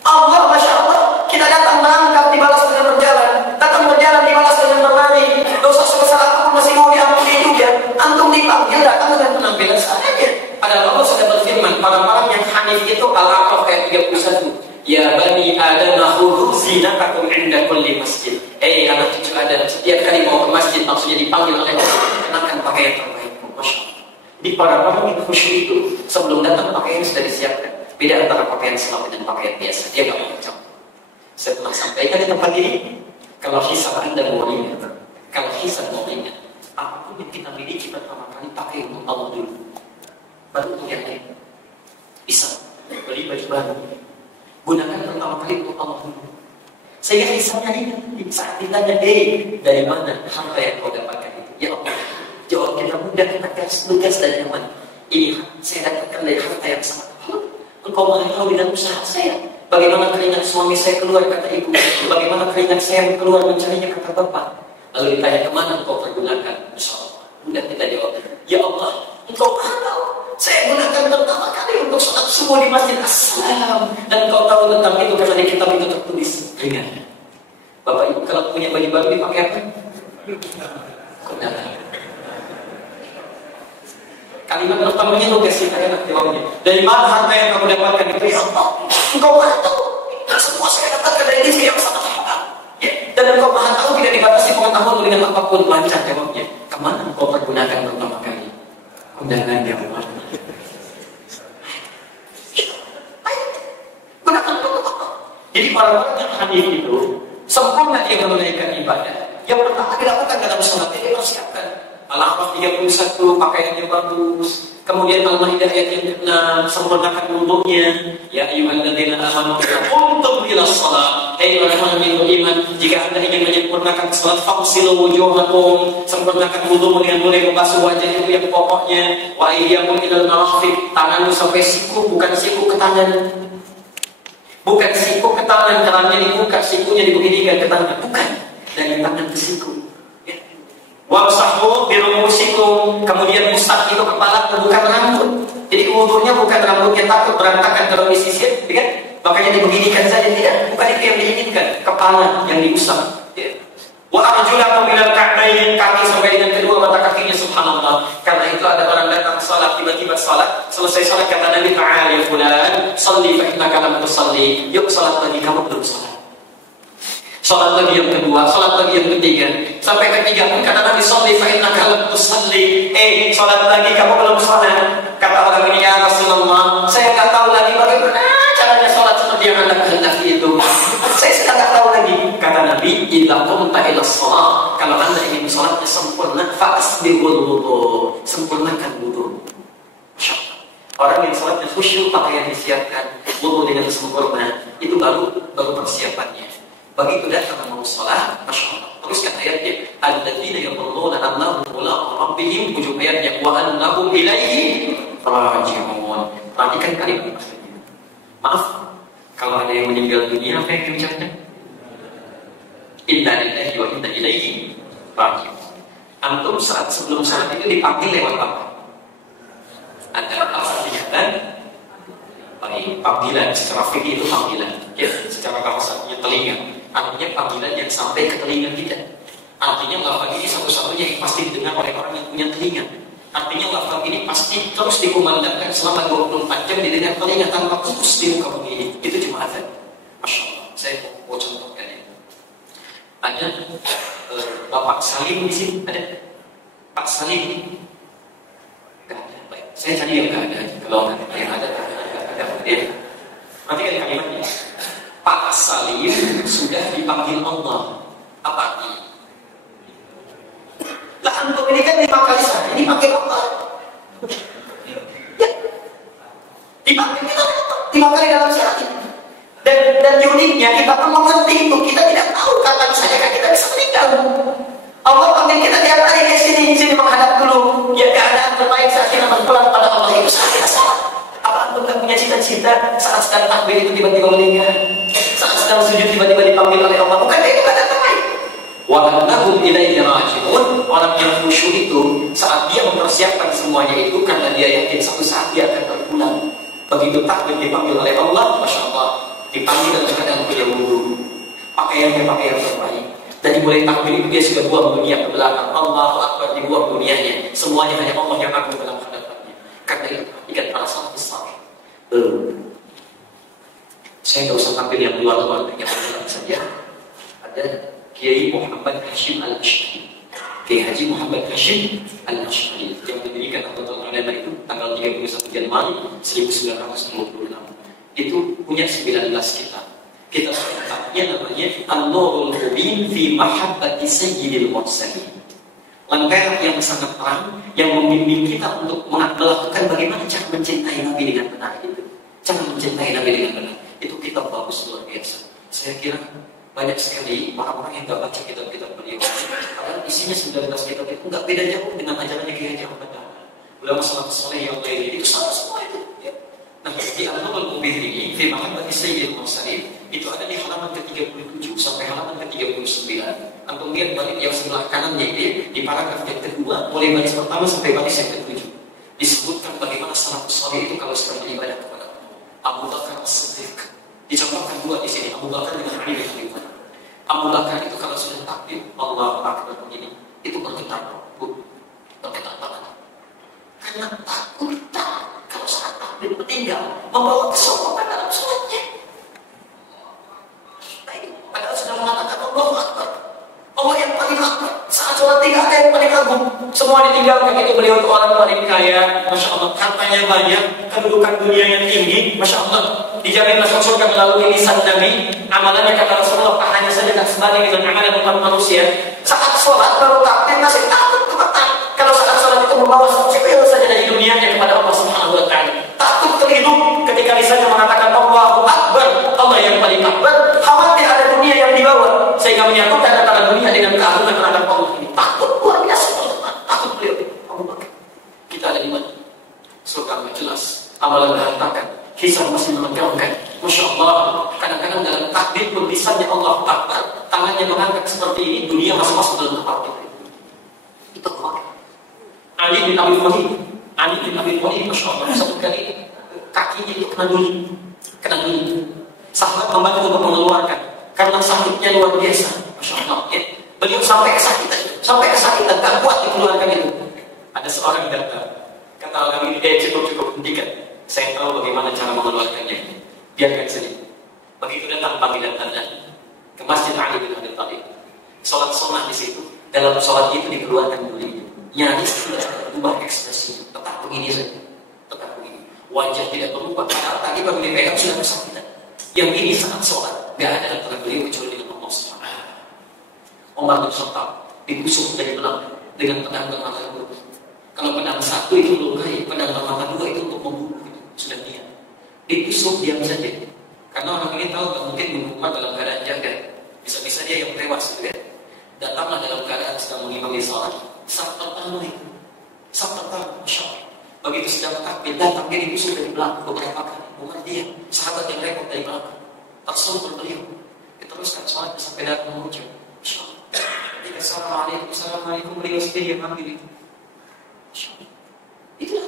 Allah, Masya Allah, kita datang berangkat dibalas dengan berjalan, datang berjalan dibalas dengan berlari. Dosa sebesar apapun masih mau diampuni juga. Antum dipanggil datang dengan penampilan saja. Padahal Allah sudah berfirman, orang-orang yang hanif itu Al-A'raf ayat 31. Ya bani Adam khudhu zinatakum 'inda kulli masjid. Anak cucu Adam, setiap kali mau ke masjid, maksudnya dipanggil oleh Allah, kenakan pakaian terbaikmu. Masya Allah. Di para orang yang khusyuk itu sebelum datang pakaian sudah disiapkan. Beda antara pakaian selamat dan pakaian biasa. Dia nggak macam. Saya pernah sampaikan di tempat ini, kalau hisab Anda mau ingat, kalau hisab mau ingat, apapun yang kita miliki pertama kali pakai untuk Allah dulu, baru untuk yang lain. Bisa beli baju baru, gunakan pertama kali untuk Allah dulu. Sehingga hisabnya ingat, saat ditanya, dari mana harta yang kau dapatkan itu? Ya Allah, jawab kita mudah, kita tugas dan nyaman. Ini saya dapatkan dari harta yang sangat halal. Engkau maha tahu dengan usaha saya. Bagaimana keringat suami saya keluar, kata ibu. Bagaimana keringat saya keluar mencarinya, kata bapak. Lalu ditanya, kemana engkau pergunakan? InsyaAllah mudah kita jawab, ya Allah, engkau maha tahu. Saya gunakan pertama kali untuk sholat subuh di Masjid As-Salam. Dan engkau tahu tentang itu karena di kitab itu tertulis. Ingat, bapak ibu kalau punya baju baru dipakai apa? Kondangan. Kalimat pertamanya itu kasih enak jawabnya. Dari mana harta yang kamu dapatkan itu? Ya Allah, engkau maha tahu. Dan semua saya dapatkan dari rezeki yang sangat halal. Ya. Dan engkau maha tahu tidak dibatasi pengetahuan dengan apapun. Lancar jawabnya. Kemana engkau pergunakan pertama kali? Kondangan yang Allah. Jadi orang-orang yang hanif itu sempurna dia menunaikan ibadah. Yang pertama dilakukan dalam sholat ini persiapkan. Al-A'raf 31 pakaiannya bagus. Kemudian Al-Maidah ayat yang ke-6 sempurnakan wudunya. Ya ayyuhalladzina amanu qumtum ilas shalah. Hai orang-orang yang beriman, jika Anda ingin menyempurnakan salat, fagsilu wujuhakum, sempurnakan wudu dengan mulai membasuh wajah itu yang pokoknya. Wa aydiyakum ilal marafiq, tanganmu sampai siku, bukan siku ke tangan. Bukan siku ke tangan, tangannya dibuka, sikunya dibeginikan ke tangan. Bukan, dari tangan ke siku. Wamsahu birumusikum, kemudian musah itu kepala, bukan rambut. Jadi wudunya bukan rambutnya takut berantakan kalau disisir, kan? Makanya dibeginikan saja, tidak. Bukan itu yang diinginkan, kepala yang diusap. Wa arjulakum ilal ka'bayn, kaki sampai dengan kedua mata kakinya, subhanallah. Karena itu ada orang datang salat, tiba-tiba salat, selesai salat kata Nabi Ta'ala, ya fulan, shalli fa innaka lam tusalli. Yuk salat lagi, kamu belum salat. Salat lagi yang kedua, salat lagi yang ketiga, sampai ketiga pun kata Nabi, shalli fa innaka lam tusalli. Salat lagi, kamu belum salat. Kata orang ini, ya Rasulullah, saya enggak tahu lagi bagaimana caranya salat seperti yang Anda kehendaki itu. Saya sudah enggak tahu lagi. Kata Nabi, idza qumta ila shalah, kalau Anda ingin salatnya sempurna, fa'asbighul wudu, sempurnakan wudu. Masyaallah. Orang yang salatnya khusyuk, pakaian disiapkan, wudu dengan sempurna, itu baru persiapannya. Begitu datang mau sholat, Masya Allah. Teruskan ayatnya, alladzina yadhunnuna annahum mulaqu rabbihim, ujung ayatnya wa annahum ilaihi raji'un. Perhatikan kalimat maksudnya. Maaf, kalau ada yang meninggal dunia apa yang diucapkan? Inna lillahi wa inna ilaihi raji'un. Antum saat sebelum salat itu dipanggil lewat apa? Ada apa artinya kan? Panggilan secara fikih itu panggilan, ya, secara bahasanya telinga. Artinya panggilan yang sampai ke telinga kita. Artinya lafaz ini satu-satunya yang pasti didengar oleh orang yang punya telinga. Artinya lafaz ini pasti terus dikumandangkan selama 24 jam didengar telinga tanpa putus di muka bumi ini. Itu cuma azan. Masya Allah. Saya mau contohkan ini. Ada Bapak Salim di sini, ada Pak Salim. Gak ada. Baik. Saya cari yang gak ada. Kalau yang ada. Ya. Perhatikan kalimatnya. Pak Salim sudah dipanggil Allah. Apa artinya? Lah antum ini kan 5 kali saya dipanggil Allah. Ya. Dipanggil kita 5 kali dalam sehari. Dan uniknya kita pun mengerti itu. Kita tidak tahu kapan saja kan kita bisa meninggal. Allah panggil kita tiap hari ke sini menghadap dulu. Ya keadaan terbaik saat kita berpulang pada Allah itu saat kita salat. Apa antum tak punya cita-cita saat sedang takbir itu tiba-tiba meninggal? Saat sedang sujud tiba-tiba dipanggil oleh Allah? Bukan itu kata terbaik. Wa annahum ilaihi raji'un. Orang yang khusyuk itu saat dia mempersiapkan semuanya itu karena dia yakin suatu saat dia akan berpulang. Begitu takbir dipanggil oleh Allah, masya Allah, dipanggil dalam keadaan punya wudu, pakaiannya pakaian terbaik. Dari mulai takbir itu dia sudah buang dunia ke belakang. Allahu Akbar, dibuang dunianya. Semuanya hanya Allah yang agung dalam hadapannya. Karena itu ikan para salafus saleh. Saya tidak usah tampil yang luar-luar, yang dalam saja. Ada Kiai Muhammad Hashim Al-Ash'ari. Kiai Haji Muhammad Hashim Al-Ash'ari yang mendirikan Nahdlatul Ulama itu tanggal 31 Januari 1926. Itu punya 19 kitab. Kitab kitabnya namanya An-Nurul Mubin fi Mahabbati Sayyidil Mursalin. Lentera yang sangat terang yang membimbing kita untuk melakukan bagaimana cara mencintai Nabi dengan benar itu. Cara mencintai Nabi dengan benar. Itu kitab bagus luar biasa. Saya kira banyak sekali orang-orang yang tidak baca kitab-kitab beliau. Karena isinya 19 kitab itu nggak beda jauh dengan ajarannya Kiai Haji Ahmad Dahlan. Ulama salafus saleh yang lain itu sama semua itu. Ya. Nah, di An-Nurul Mubin ini, fi Mahabbati Sayyidil Mursalin, itu ada di halaman ke-37 sampai halaman ke-39. Antum lihat balik yang sebelah kanannya ini di paragraf yang kedua, mulai baris pertama sampai baris yang ke-7. Disebutkan bagaimana salafus saleh itu kalau sedang beribadah kepada Allah. Abu Bakar As-Siddiq. Dicontohkan dua di sini, Abu Bakar dengan Ali bin Abi Thalib. Abu Bakar itu kalau sudah takbir, Allahu Akbar begini, itu bergetar, bergetar banget. Karena takut kalau saat takbir meninggal, membawa kesombongan dalam sholatnya. Padahal sudah mengatakan Allahu Akbar, Allah yang paling akbar. Saat sholat tidak ada yang paling agung. Semua ditinggalkan. Itu beliau itu orang paling kaya, masya Allah, hartanya banyak, kedudukan dunianya tinggi, masya Allah. Dijamin masuk surga melalui lisan Nabi. Amalannya kata Rasulullah tak hanya saja tak sebanding dengan amalan umat manusia. Saat sholat baru takbir masih takut kebetulan. Kalau saat sholat itu membawa sesuatu saja dari dunianya kepada Allah Subhanahu Wa Taala. Takut keliru ketika lisannya mengatakan Allahu Akbar, Allah yang paling akbar. Khawatir ada dunia yang dibawa sehingga menyatukan antara dunia dengan keagungan terhadap Allah ini. Takut luar biasa teman-teman. Takut beliau. Kita ada di mana? Surga jelas. Amalan berantakan. Kisah masih menegangkan. Masya Allah. Kadang-kadang dalam takbir pun lisannya Allahu Akbar, tangannya mengangkat seperti ini, dunia masih masuk dalam tempat itu. Itu Allah. Ali bin Abi Thalib. Ali bin Abi Thalib, masya Allah, satu kali kakinya itu kena duri. Sahabat membantu untuk mengeluarkan karena sakitnya luar biasa. Masya Allah. Ya. Beliau sampai kesakitan, tak kuat dikeluarkan itu. Ada seorang datang, kata orang ini, cukup hentikan. Saya tahu bagaimana cara mengeluarkannya. Biarkan saja. Begitu datang panggilan Anda ke Masjid Ali bin Abi Thalib. Sholat sunnah di situ. Dalam sholat itu dikeluarkan duri. Nyaris tidak berubah ekspresi. Tetap begini saja. Tetap begini. Wajah tidak berubah. Padahal tadi baru dipegang sudah kesakitan. Yang ini saat sholat. Gak ada antara beliau kecuali dengan Allah Subhanahu. Umar bin Khattab ditusuk dari belakang dengan pedang bermata dua. Kalau pedang satu itu melukai, pedang bermata dua itu untuk membunuh. Sudah niat. Ditusuk diam saja. Karena orang ini tahu tak mungkin Umar dalam keadaan jaga. Bisa-bisa dia yang tewas gitu ya. Datanglah dalam keadaan sedang mengimami salat. Saat pertama itu Sampai Masya Allah. Begitu sedang takbir, datang dia diusung dari belakang beberapa kali. Bukan dia, sahabat yang repot dari belakang. Tersungkur beliau. Diteruskan sholat sampai datang mengucap. Masya Allah. Assalamualaikum, assalamualaikum. Beliau sendiri yang ambil itu. Masya Allah. Itulah.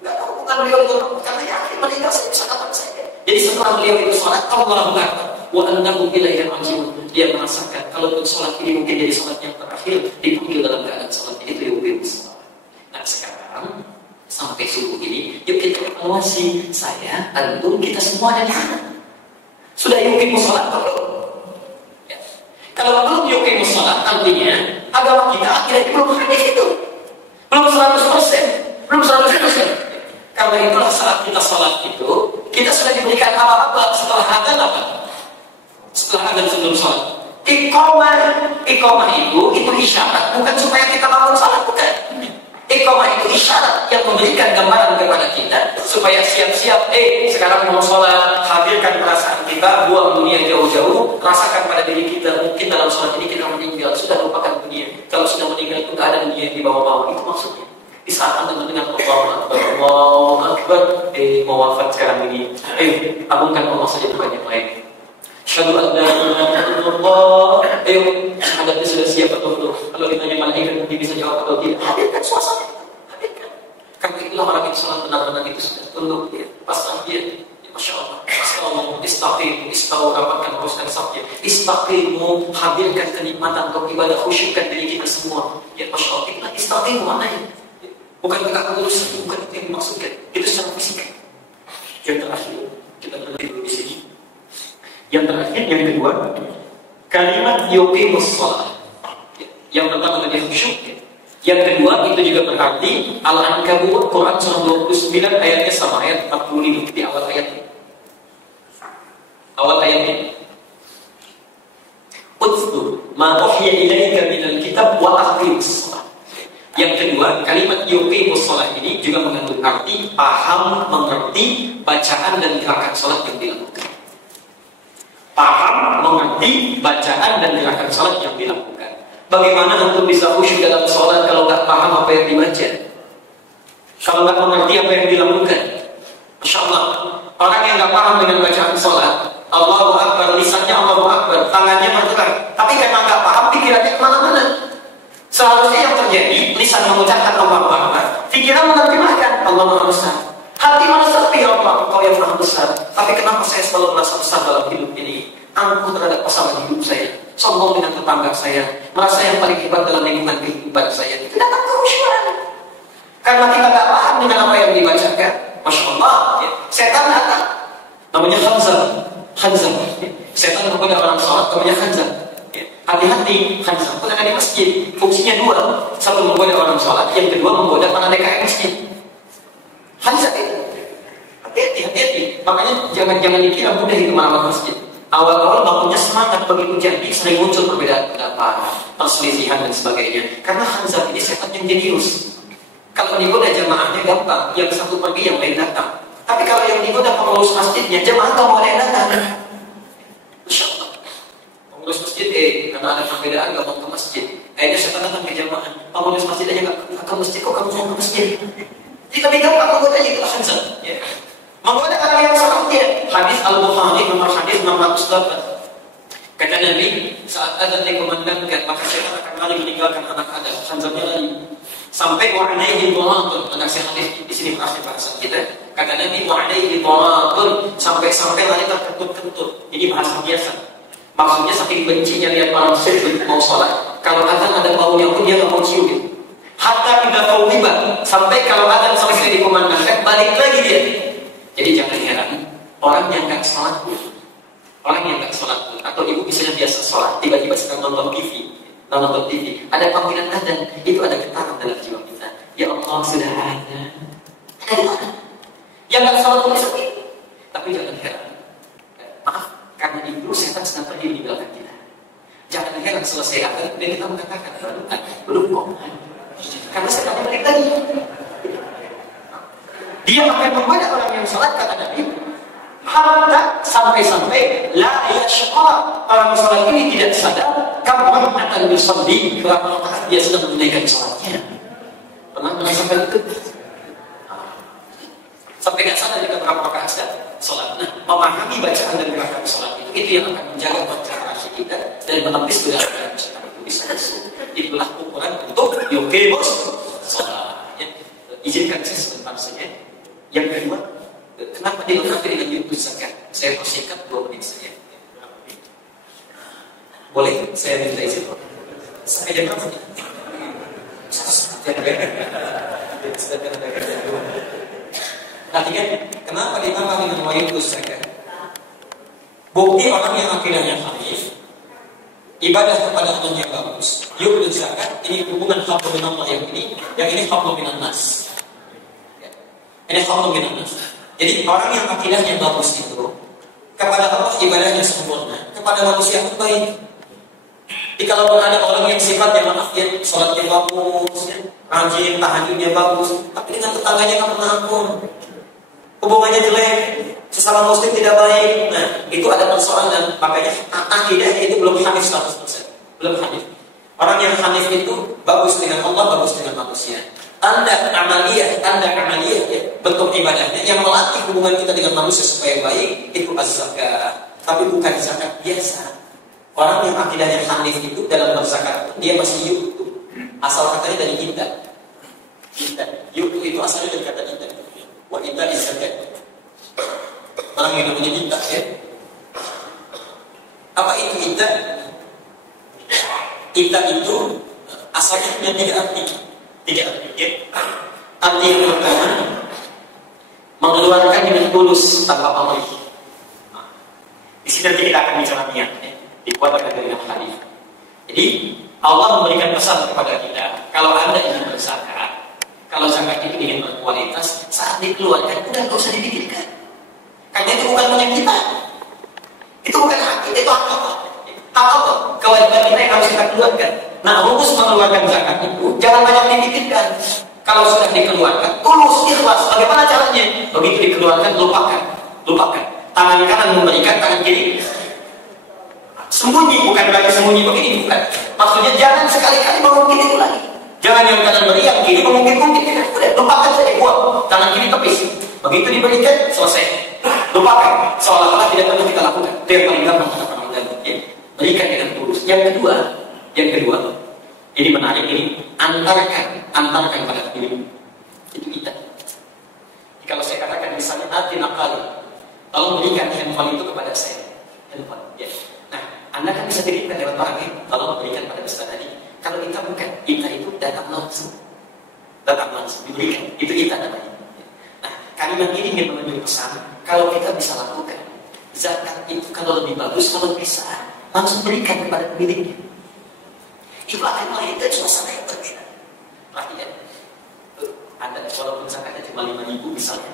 Gak tahu bukan beliau itu karena yakin meninggal saya bisa katakan saya. Jadi setelah beliau itu sholat, Allahu Akbar. Wa annahu ilaihi raji'un. Dia merasakan kalau untuk sholat ini mungkin jadi sholat yang terakhir, dipanggil dalam keadaan sholat ini beliau sholat. Nah sekarang sampai subuh ini, yuk kita evaluasi saya, antum, kita semua ada di mana? Sudah yukimu sholat atau belum? Ya. Kalau belum yukimu sholat, artinya agama kita akhirnya belum hadir itu, belum 100%, belum 100%. Karena itulah saat kita sholat itu, kita sudah diberikan apa-apa setelah adzan apa? Setelah adzan sebelum sholat. Iqamah itu isyarat, bukan supaya kita bangun sholat, bukan. Iqamah itu isyarat yang memberikan gambaran kepada kita supaya siap-siap. Sekarang mau sholat, hadirkan perasaan kita, buang dunia jauh-jauh, rasakan pada diri kita. Mungkin dalam sholat ini kita meninggal, sudah lupakan dunia. Kalau sudah meninggal itu tidak ada dunia yang dibawa-bawa. Itu maksudnya. Di saat Anda mendengar Allahu Akbar, mau wafat sekarang ini, agungkan Allah saja banyak lain. Syahadu an la ilaha illallah. Syahadatnya sudah siap atau belum? Kalau ditanya malaikat mungkin bisa jawab atau tidak. Hadirkan suasana, hadirkan. Karena itulah orang yang sholat benar-benar itu sudah tunduk dia, pasang dia. Masya Allah. Assalamualaikum. Istaqimu, rapatkan uruskan sabnya. Istaqimu, hadirkan kenikmatan untuk ibadah, khusyukkan diri kita semua. Ya Masya Allah. Itulah istaqimu maknanya. Bukan tegak lurus, bukan itu yang dimaksudkan. Itu secara fisik. Yang terakhir, kita berhenti di sini. Yang terakhir, yang kedua, kalimat yuqimus shalah. Yang pertama tadi khusyuk. Yang kedua itu juga berarti Al-Ankabut Quran surah 29 ayatnya sama ayat 45 di awal ayatnya. Awal ayatnya. Utsdur ma uhiya ilaika minal kitab wa aqimus shalah. Yang kedua, kalimat yuqimus shalah ini juga mengandung arti paham, mengerti bacaan dan gerakan salat yang dilakukan. Paham, mengerti bacaan dan gerakan salat yang dilakukan. Bagaimana antum bisa khusyuk dalam salat kalau nggak paham apa yang dibaca? Kalau nggak mengerti apa yang dilakukan? Masya Allah, orang yang nggak paham dengan bacaan salat, Allahu Akbar, lisannya Allahu Akbar, tangannya bergerak, tapi karena nggak paham pikirannya kemana-mana. Seharusnya yang terjadi, lisan mengucapkan Allahu Akbar, pikiran menerjemahkan Allah Maha Besar, hati merasa ya Allah, Engkau yang Maha Besar. Tapi kenapa saya selalu merasa besar dalam hidup ini? Angkuh terhadap pasangan hidup saya, sombong dengan tetangga saya, merasa yang paling hebat dalam lingkungan kehidupan saya. Itu datang kehusyuan. Karena kita tak paham dengan apa yang dibacakan. Masya Allah, ya. Setan datang, namanya Khanzab. Setan menggoda orang sholat, namanya Khanzab. Hati-hati, Khanzab pun ada di masjid. Fungsinya dua, satu menggoda orang sholat, yang kedua menggoda para DKM masjid. Khanzab itu, hati-hati. Makanya jangan dikira mudah itu merawat masjid. Awal-awal bangunnya semangat, begitu jadi sering muncul perbedaan pendapat, perselisihan dan sebagainya. Karena Khanzab ini setan yang jenius. Kalau digoda jamaahnya gampang, yang satu pergi, yang lain datang. Tapi kalau yang digoda pengurus masjidnya, jamaah nggak mau ada yang datang. Masya Allah. Pengurus masjid, karena ada perbedaan nggak mau ke masjid. Akhirnya setan datang ke jamaah. Pengurus masjid aja nggak ke masjid, kok kamu mau ke masjid? Jadi lebih gampang menggodanya itu Khanzab. Ya. Menggoda orang yang salah dia. Hadis Al-Bukhari nomor hadis 608. Kata Nabi, saat adzan dikumandangkan, maka syaitan akan lari meninggalkan anak Adam. Khanzabnya lari. Sampai wa'alaihi dhalatun. Mengasih hadis di sini berasal bahasa kita. Kata Nabi, wa'alaihi dhalatun. Sampai lari terkentut-kentut. Ini bahasa biasa. Maksudnya saking bencinya lihat orang sujud mau sholat. Kalau adzan ada baunya pun dia nggak mau cium. Hatta tidak tahu tiba. Sampai kalau adzan selesai dikumandangkan, balik lagi dia. Jadi jangan heran orang yang nggak sholat pun, atau ibu misalnya biasa sholat, tiba-tiba sedang nonton TV, ada panggilan adzan, itu ada getaran dalam jiwa kita. Ya Allah, sudah ada. Yang nggak sholat pun seperti itu. Tapi jangan heran, maaf, karena itu setan sedang pergi di belakang kita. Jangan heran selesai adzan, dan kita mengatakan belum kok, karena setan balik lagi. Dia akan membaca orang yang salat, kata Nabi, hatta sampai la yashqa, orang salat ini tidak sadar kapan akan yusalli, berapa rakaat dia sedang menunaikan salatnya. Pernah merasakan itu? Sampai nggak sadar kita berapa rakaat sholat. Nah, memahami bacaan dan gerakan sholat itu yang akan menjaga konsentrasi kita dan menepis gerakan setan itu bisa. Itulah ukuran untuk yuqimus sholat. Ya. Izinkan saya sebentar saja. Yang kedua, kenapa dilengkapi dengan yuqimus zakat? Saya persingkat 2 menit saja. Boleh saya minta izin? Sampai jam berapa? Perhatikan, kenapa ditambah dengan yuqimus zakat? Bukti orang yang akidahnya hanif, ibadah kepada Allah yang bagus. Yuqimus zakat, ini hubungan hablum minallah yang ini hablum minan nas. Ini hablum minan nas. Jadi orang yang akidahnya bagus itu kepada Allah ibadahnya sempurna, kepada manusia pun baik. Jadi kalau ada orang yang sifatnya maaf ya, sholatnya bagus, ya, rajin, tahajudnya bagus, tapi dengan tetangganya nggak pernah ampun, hubungannya jelek, sesama muslim tidak baik, nah itu ada persoalan. Makanya akidahnya itu belum hanif 100%, belum hanif. Orang yang hanif itu bagus dengan Allah, bagus dengan manusia. Tanda amaliyah ya, bentuk ibadahnya yang melatih hubungan kita dengan manusia supaya baik itu az-zakat, tapi bukan zakat biasa. Orang yang akidahnya hanif itu dalam berzakat dia masih yu'tu. Asal katanya dari indah. Yu'tu itu asalnya dari kata indah. Wa indah is-zakat. Orang yang namanya indah ya. Apa itu indah? Indah itu asalnya punya 3 arti. 3 arti ya. Arti yang pertama, mengeluarkan dengan tulus tanpa pamrih. Di sini nanti kita akan bicara niat ya. Dikuatkan dengan hadis. Jadi Allah memberikan pesan kepada kita, kalau Anda ingin berzakat, kalau zakat itu ingin berkualitas, saat dikeluarkan udah nggak usah dipikirkan. Karena itu bukan punya kita, itu bukan hak kita, itu hak Allah. Hak Allah, kewajiban kita yang harus kita keluarkan. Nah, rumus mengeluarkan zakat itu jangan banyak dipikirkan. Kalau sudah dikeluarkan, tulus, ikhlas. Bagaimana caranya? Begitu dikeluarkan, lupakan. Tangan kanan memberikan, tangan kiri sembunyi, bukan berarti sembunyi begini, bukan. Maksudnya jangan sekali-kali mengungkit itu lagi. Jangan yang kanan beri, yang kiri mengungkit-ungkit. Udah, lupakan saja, buang. Tangan kiri tepis. Begitu diberikan, selesai. Lupakan. Seolah-olah tidak pernah kita lakukan. Itu yang paling gampang kata orang dalam. Ya. Berikan dengan tulus. Yang kedua, ini menarik ini. Antarkan pada diri. Itu kita. Kalau saya katakan misalnya atina kali, tolong berikan handphone itu kepada saya. Handphone, ya. Anda kan bisa kirimkan lewat barangnya, tolong berikan pada Ustaz tadi. Kalau kita bukan, kita itu datang langsung diberikan, itu kita namanya. Nah, kalimat ini ingin menunjukkan pesan, kalau kita bisa lakukan zakat itu kalau lebih bagus, kalau bisa langsung berikan kepada pemiliknya. Itu akan melahirkan suasana yang berbeda. Perhatikan, Anda walaupun zakatnya cuma 5.000 misalnya,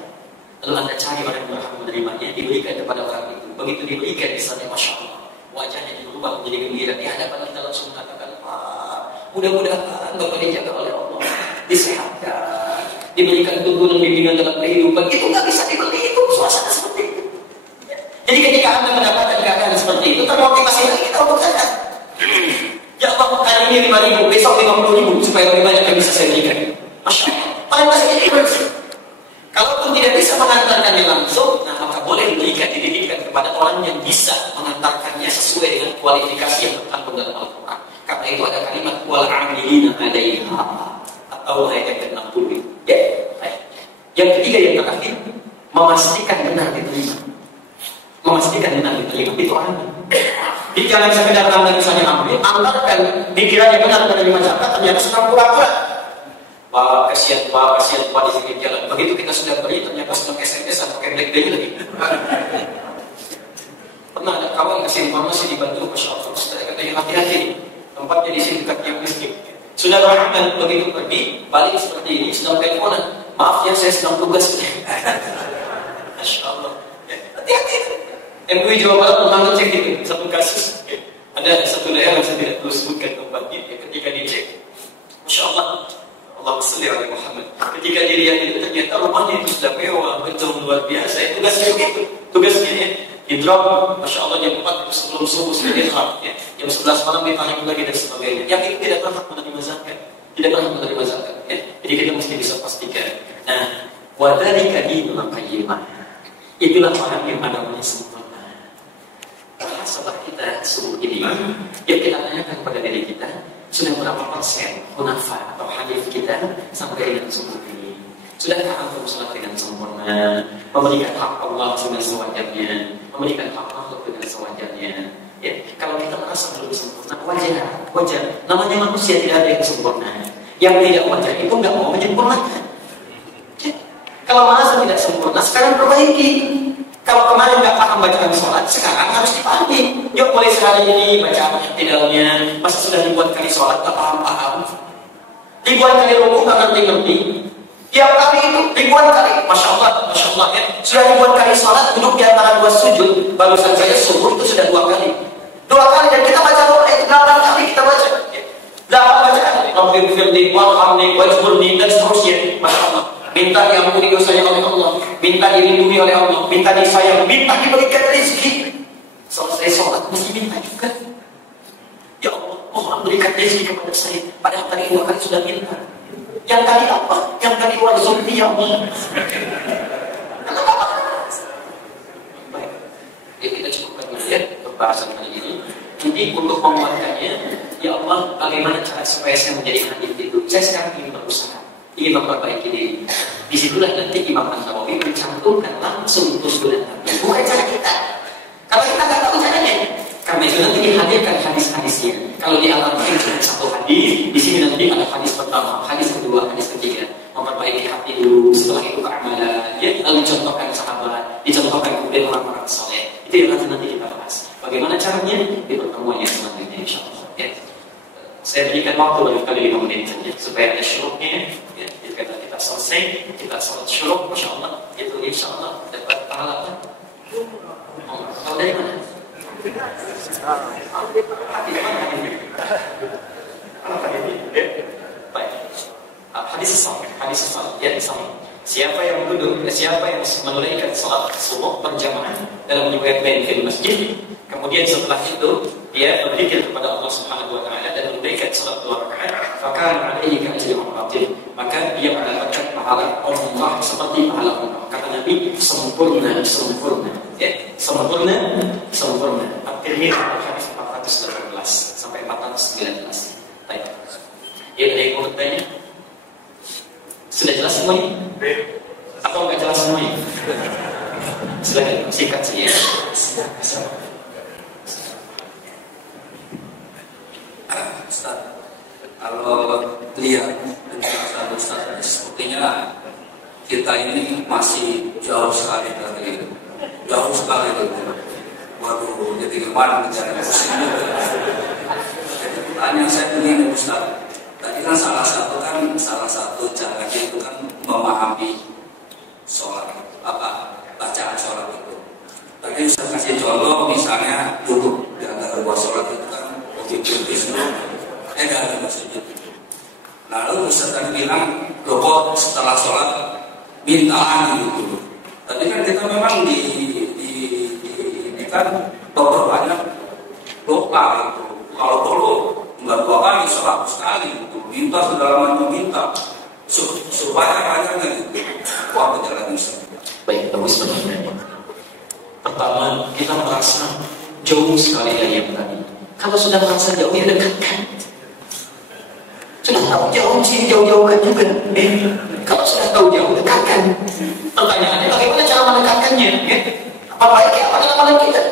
lalu Anda cari orang yang berhak menerimanya, diberikan kepada orang itu. Begitu diberikan misalnya, Masya Allah, wajahnya berubah menjadi gembira. Di hadapan kita langsung mengatakan, mudah-mudahan Bapak dijaga oleh Allah, disehatkan, diberikan tuntunan bimbingan dalam kehidupan. Itu nggak bisa dibeli, itu suasana seperti itu. Jadi ketika Anda mendapatkan keadaan seperti itu, termotivasi lagi kita untuk zakat. Ya Allah, hari ini 5.000, besok 50.000 supaya lebih banyak yang bisa saya berikan. Masya Allah, paling masih jadi bersih. Kalaupun tidak bisa mengantarkannya langsung, nah maka boleh dididikkan kepada orang yang bisa mengantarkannya sesuai dengan kualifikasi yang terkandung dalam Al-Quran. Karena itu ada kalimat wal amilina 'alaiha atau ayat ke-60. Ya. Yang ketiga yang terakhir, memastikan benar diterima. Itu orang. Jadi jangan sekedar Anda misalnya ambil, antarkan dikiranya benar menerima zakat, ternyata sedang pura-pura. Pak, kasihan Pak di sini jalan. Begitu kita sudah beri, ternyata sedang SMS atau pakai BlackBerry lagi. Pernah ada kawan kasih informasi di Bandung, Masya Allah, saya katanya hati-hati, tempatnya di sini dekat yang miskin. Sudah berangkat, begitu pergi, balik seperti ini, sedang teleponan. Maaf ya, saya sedang tugas. Masya Allah. Hati-hati. MUI Jawa Barat pernah cek itu, satu kasus. Ada satu daerah yang saya tidak perlu sebutkan tempatnya. Ketika dicek, Masya Allah. Allahumma shalli ala Muhammad. Ketika dilihat itu ternyata rumahnya itu sudah mewah, betul luar biasa. Tugasnya begitu. Tugasnya di drop, Masya Allah jam 4 sebelum subuh sudah di drop. Ya. Jam 11 malam ditanya lagi dan sebagainya. Yang itu tidak pernah menerima zakat. Ya. Jadi kita mesti bisa pastikan. Nah, wadzalika dinul qayyimah. Itulah orang yang agamanya sempurna. Setelah kita subuh ini, yuk kita tanyakan pada diri kita, sudah berapa persen hunafa atau hadis kita sampai dengan subuh ini? Sudahkah antum sholat dengan sempurna, memberikan hak Allah dengan sewajarnya, memberikan hak makhluk dengan sewajarnya? Ya, kalau kita merasa belum sempurna, wajar. Namanya manusia, tidak ada yang sempurna. Yang tidak wajar itu nggak mau menyempurnakan. Ya. Kalau merasa tidak sempurna, sekarang perbaiki. Kalau kemarin nggak paham bacaan sholat, sekarang harus dipahami. Yuk mulai sehari ini baca tidaknya. Masa sudah ribuan kali sholat nggak paham-paham? Ribuan kali rukuk nggak ngerti-ngerti? Tiap kali itu ribuan kali, masya Allah ya. Sudah ribuan kali sholat, duduk di antara dua sujud. Barusan saya subuh itu sudah 2 kali. 2 kali dan kita baca doa itu 8 kali kita baca. 8 bacaan. Rabbi firli warhamni wajburni dan seterusnya. Masya Allah. Minta diampuni dosanya oleh Allah, minta dilindungi oleh Allah, minta disayang, minta diberikan rezeki. Selesai sholat mesti minta juga. Ya Allah, mohon berikan rezeki kepada saya. Padahal tadi 2 kali sudah minta. Yang tadi apa? Yang tadi warzuqni ya Allah. Baik, ya kita cukupkan dulu ya pembahasan kali ini. Jadi untuk menguatkannya, ya Allah, bagaimana cara supaya saya menjadi hadis itu? Saya sekarang ingin berusaha, ingin memperbaiki diri. Disitulah nanti Imam An-Nawawi mencantumkan langsung usul dan hadis. Bukan cara kita. Kalau kita nggak tahu caranya, karena itu nanti dihadirkan hadis-hadisnya. Kalau di Al-Quran cuma 1 hadis, di sini nanti ada hadis pertama, hadis kedua, hadis ketiga. Memperbaiki hati dulu, setelah itu keamalan, ya, lalu contohkan sahabat, dicontohkan kemudian orang-orang soleh. Itu yang nanti kita bahas. Bagaimana caranya? Di pertemuan yang selanjutnya, insya Allah. Ya. Saya berikan waktu barangkali 5 menit saja supaya ada syuruknya. Ya. Jika kita selesai, kita sholat syuruk, masya Allah, itu insya Allah dapat pahala. Tahu dari mana? Baik. Hadis sahih, ya sahih. Siapa yang menunaikan salat subuh berjamaah dalam riwayat lain di masjid, kemudian setelah itu dia berzikir kepada Allah Subhanahu wa taala dan menunaikan salat 2 rakaat, maka alaihi ka'ajri umratin, maka dia mendapatkan pahala umrah seperti pahala umrah. Kata Nabi, sempurna, ya, sempurna. At-Tirmidzi hadis 418 sampai 419. Baik. Ya, ada yang mau bertanya? Sudah jelas semuanya? Atau nggak jelas semuanya? Silahkan, singkat saja. Ustaz, kalau lihat penjelasan Ustaz, sepertinya kita ini masih jauh sekali. Waduh, jadi kemarin bicara ini. Jadi pertanyaan saya begini Ustaz. Tadi kan salah satu caranya itu kan memahami sholat, bacaan sholat itu. Tadi Ustaz kasih contoh misalnya duduk di antara 2 sholat itu kan ada sujud. Lalu Ustaz tadi bilang kok setelah sholat mintaan gitu. Tadi kan kita memang kan banyak doa itu. Kalau perlu enggak 2 kali 100 kali itu minta segala macam minta supaya banyaknya gitu. Apa jalan Ustaz? Baik, bagus sebenarnya. Pertama, kita merasa jauh sekali dari yang tadi. Kalau sudah merasa jauh, ya dekatkan. Sudah tahu jauh, sini jauh-jauhkan juga. Kalau sudah tahu jauh, dekatkan. Pertanyaannya, bagaimana cara mendekatkannya? Apa baiknya apa amalan kita?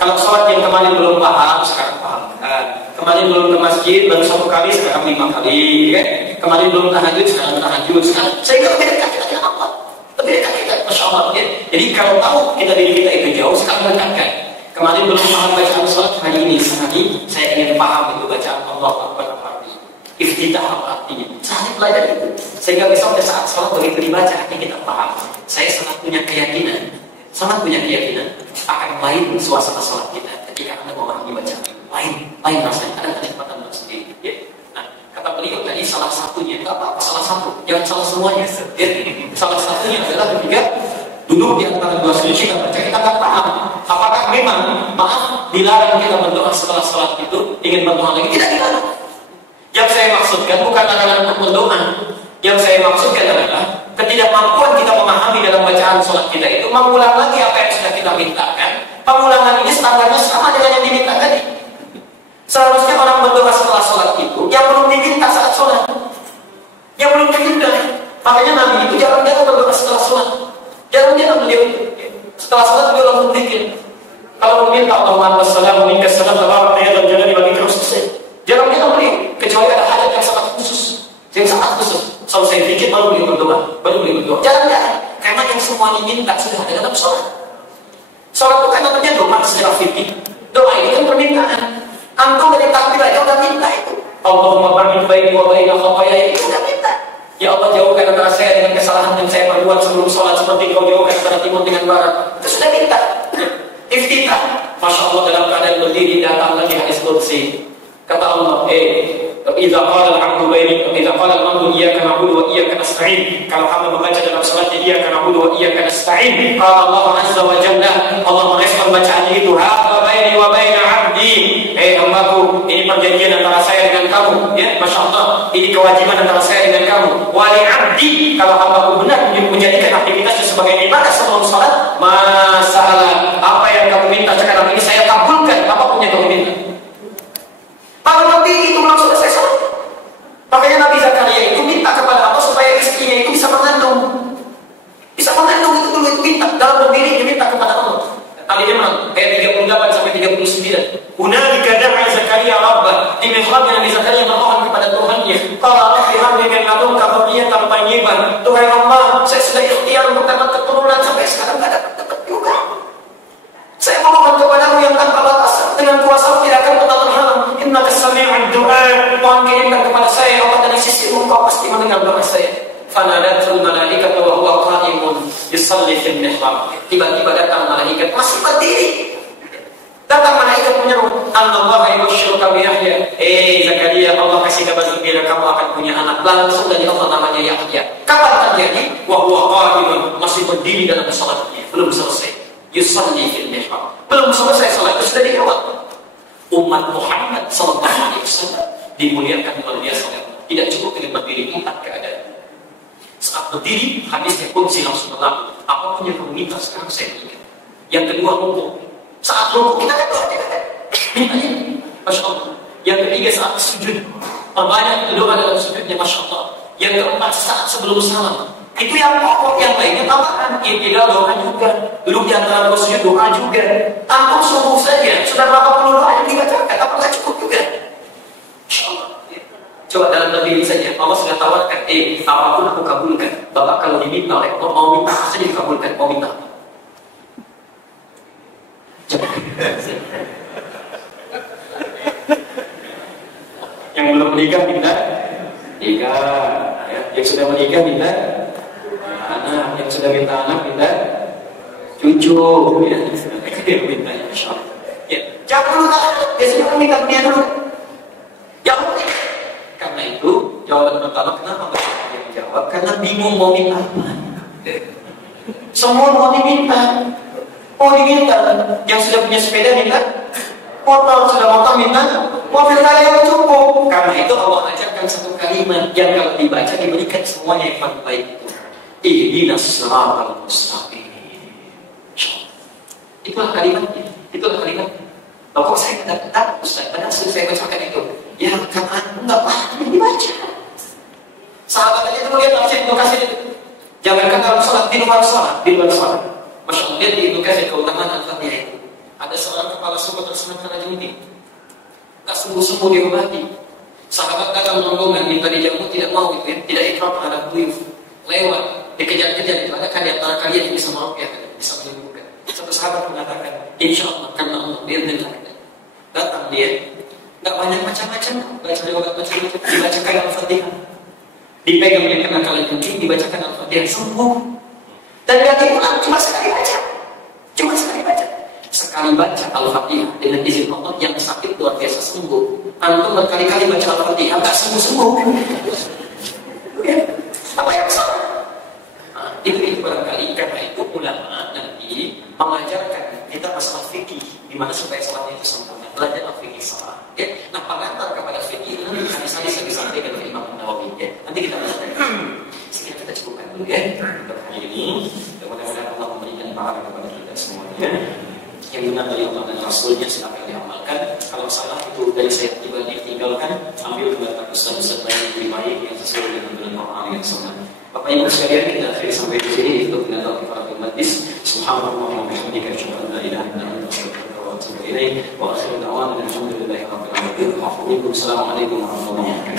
Kalau sholat yang kemarin belum paham, sekarang paham. Kemarin belum ke masjid, baru 1 kali, sekarang 5 kali. Kemarin belum tahajud, sekarang tahajud. Sehingga lebih dekat kita dengan Allah. Lebih dekat kita, masya Allah. Jadi kalau tahu diri kita itu jauh, sekarang dekatkan. Kemarin belum paham bacaan sholat, hari ini sehari saya ingin paham itu bacaan Allah apa artinya. Iftitah apa artinya. Saya belajar itu. Sehingga besok saat sholat begitu dibaca, kita paham. Saya sangat punya keyakinan akan lain suasana sholat kita ketika Anda memahami bacaan. Lain rasanya. Ada kenikmatan tersendiri. Ya. Nah, kata beliau tadi salah satunya, nggak apa-apa salah satu, jangan salah semuanya. Ya. Salah satunya adalah ketika duduk di antara 2 sujud kita baca, kita nggak paham. Apakah memang dilarang kita berdoa setelah sholat itu ingin berdoa lagi? Tidak dilarang. Yang saya maksudkan bukan larangan untuk berdoa, Yang saya maksudkan adalah ketidakmampuan kita memahami dalam bacaan sholat kita itu mengulang lagi apa yang sudah kita mintakan. Pengulangan ini standarnya sama dengan yang diminta tadi. Seharusnya orang berdoa setelah sholat itu yang belum diminta saat sholat, yang belum diminta. Makanya Nabi itu jarang-jarang berdoa setelah sholat. Jarang-jarang beliau setelah sholat beliau langsung zikir. Kalau meminta Allahumma antas salam, minkas salam, tabarak ya dan jalali bagi terus selesai. Jarang-jarang beliau, kecuali ada hajat yang sangat khusus, selesai zikir baru beliau berdoa. Jarang-jarang, karena yang semua diminta sudah ada dalam sholat. Sholat bukan namanya doa secara fikih. Doa itu kan permintaan. Antum dari takbir aja udah minta itu. Allahumma ba'id baini wa baina khataaya, itu udah minta. Ya Allah, jauhkan antara saya dengan kesalahan yang saya perbuat sebelum sholat, seperti Kau jauhkan antara timur dengan barat. Itu sudah minta. Iftitah, Masya Allah, dalam keadaan berdiri datang lagi hadis qudsi. Kata Allah, idza qala al-'abdu iyyaka na'budu wa iyyaka nasta'in. Kalau hamba membaca dalam salatnya iyyaka na'budu wa iyyaka nasta'in, qala Allah azza wa jalla, Allah merespon bacaannya itu, hadza baini wa baina 'abdi. Hambaku, ini perjanjian antara saya dengan kamu, ya, Masya Allah, ini kewajiban antara saya dengan kamu. Wa li 'abdi, kalau hambaku benar menjadikan aktivitasnya sebagai ibadah sebelum salat, masalah apa yang kamu minta sekarang ini saya kabulkan, apapun yang kamu minta. Kalau Nabi itu langsung selesai sholat. Makanya Nabi Zakaria itu minta kepada Allah supaya istrinya itu bisa mengandung. Bisa mengandung itu dulu, itu minta. Dalam berdiri dia minta kepada Allah. Ali Imran ayat 38 sampai 39. Hunalika da'a Zakaria rabbah. Di mihrabnya Nabi Zakaria memohon kepada Tuhannya. Qala rabbi habli min ladunka dzurriyyatan thayyibah. Tuhai Allah, saya sudah ikhtiar untuk dapat keturunan sampai sekarang enggak dapat juga. Saya memohon kepadamu yang tanpa batas, dengan kuasa tidak akan pernah terhalang. Innaka sami'ud du'a. Mohon kirimkan kepada saya Allah dari sisimu, Kau pasti mendengar doa saya. Fanadatul malaikatu wa huwa qa'imun yusalli fil mihrab. Tiba-tiba datang malaikat masih berdiri. Datang malaikat menyeru, "Anallahu yusyriku bi Yahya." Zakaria, Allah kasih kabar gembira kamu akan punya anak. Langsung dari Allah namanya Yahya. Kapan terjadi? Wa huwa qa'imun, masih berdiri dalam salatnya, belum selesai. Yusalli fil mihrab. Belum selesai salat itu sudah dijawab. Umat Muhammad sallallahu alaihi wasallam dimuliakan luar biasa. Tidak cukup dengan berdiri, 4 keadaan. Saat berdiri, hadisnya qudsi langsung berlaku. Apapun yang kamu minta sekarang saya berikan. Yang kedua, rukuk. Saat rukuk kita kan doa, mintanya, Masya Allah. Yang ketiga, saat sujud. Perbanyak doa dalam sujudnya, Masya Allah. Yang keempat, saat sebelum salam. Itu yang pokok, yang lainnya tambahan. Tinggal doa juga. Duduk di antara dua sujud doa juga. Antum subuh saja sudah berapa puluh doa yang dibacakan, apakah cukup juga? Masya Allah. Coba dalam berdiri saja, Allah sudah tawarkan, apapun aku kabulkan. Bapak kalau diminta oleh Allah, mau minta saja dikabulkan, mau minta. Yang belum menikah minta nikah, ya. Yang sudah menikah minta anak, yang sudah minta anak minta cucu, ya. Minta insya Allah. Ya, jangan dulu, biasanya minta dunia dulu. Karena itu jawaban pertama, kenapa nggak yang jawab? Karena bingung mau minta apa. Semua mau diminta. Yang sudah punya sepeda minta motor, sudah motor minta mobil kalian cukup. Karena itu Allah ajarkan satu kalimat yang kalau dibaca diberikan semuanya yang paling baik itu. Ihdinas siratal mustaqim. Itulah kalimatnya. Loh, kok saya tidak tahu Ustaz? Padahal saya bacakan itu. Ya karena enggak paham dibaca. Sahabat aja itu melihat tafsir Ibnu Katsir itu. Jangankan dalam sholat, di luar sholat. Masya Allah, lihat di Ibnu Katsir keutamaan Al-Fatihah itu. Ada seorang kepala suku tersebut karena junti. Tak sungguh-sungguh diobati. Sahabat datang merombongan minta dijamu, tidak mau gitu ya. Tidak ikhlas terhadap beliau. Lewat, dikejar-kejar itu. Adakah di antara kalian yang bisa meruqyah, bisa menyembuhkan? Satu sahabat mengatakan, insya Allah karena Allah biarlah. Datang dia, nggak banyak macam-macam, baca obat macam-macam, dibacakan Al-Fatihah, dipegang yang kena kalian kucing, dibacakan Al-Fatihah sembuh. Dan nggak diulang, cuma sekali baca. Sekali baca Al-Fatihah dengan izin Allah yang sakit luar biasa sembuh. Antum berkali-kali baca Al-Fatihah nggak sembuh. Apa yang salah? Itu barangkali karena itu ulama nanti mengajarkan kita masalah fikih, gimana supaya sholatnya itu sempurna. Belajar al-fikih salah. Ya. Nah, pengantar kepada fikih nanti hadis-hadis yang disampaikan oleh Imam Nawawi. Ya. Nanti kita belajar. untuk hari ini. Mudah-mudahan Allah memberikan pahala kepada kita semuanya. Yang benar dari Allah dan Rasulnya silakan diamalkan. Kalau salah itu dari saya pribadi tinggalkan. Ambil pendapat ustaz-ustaz lain yang lebih baik yang sesuai dengan Al-Quran yang sunnah. Bapak Ibu sekalian, kita akhiri sampai di sini untuk pendapat para majlis. Subhanallah wa bihamdika asyhadu an la ilaha illa anta astaghfiruka wa atubu ilaik. Wa akhiru da'wana alhamdulillahi rabbil alamin. Assalamualaikum warahmatullahi wabarakatuh.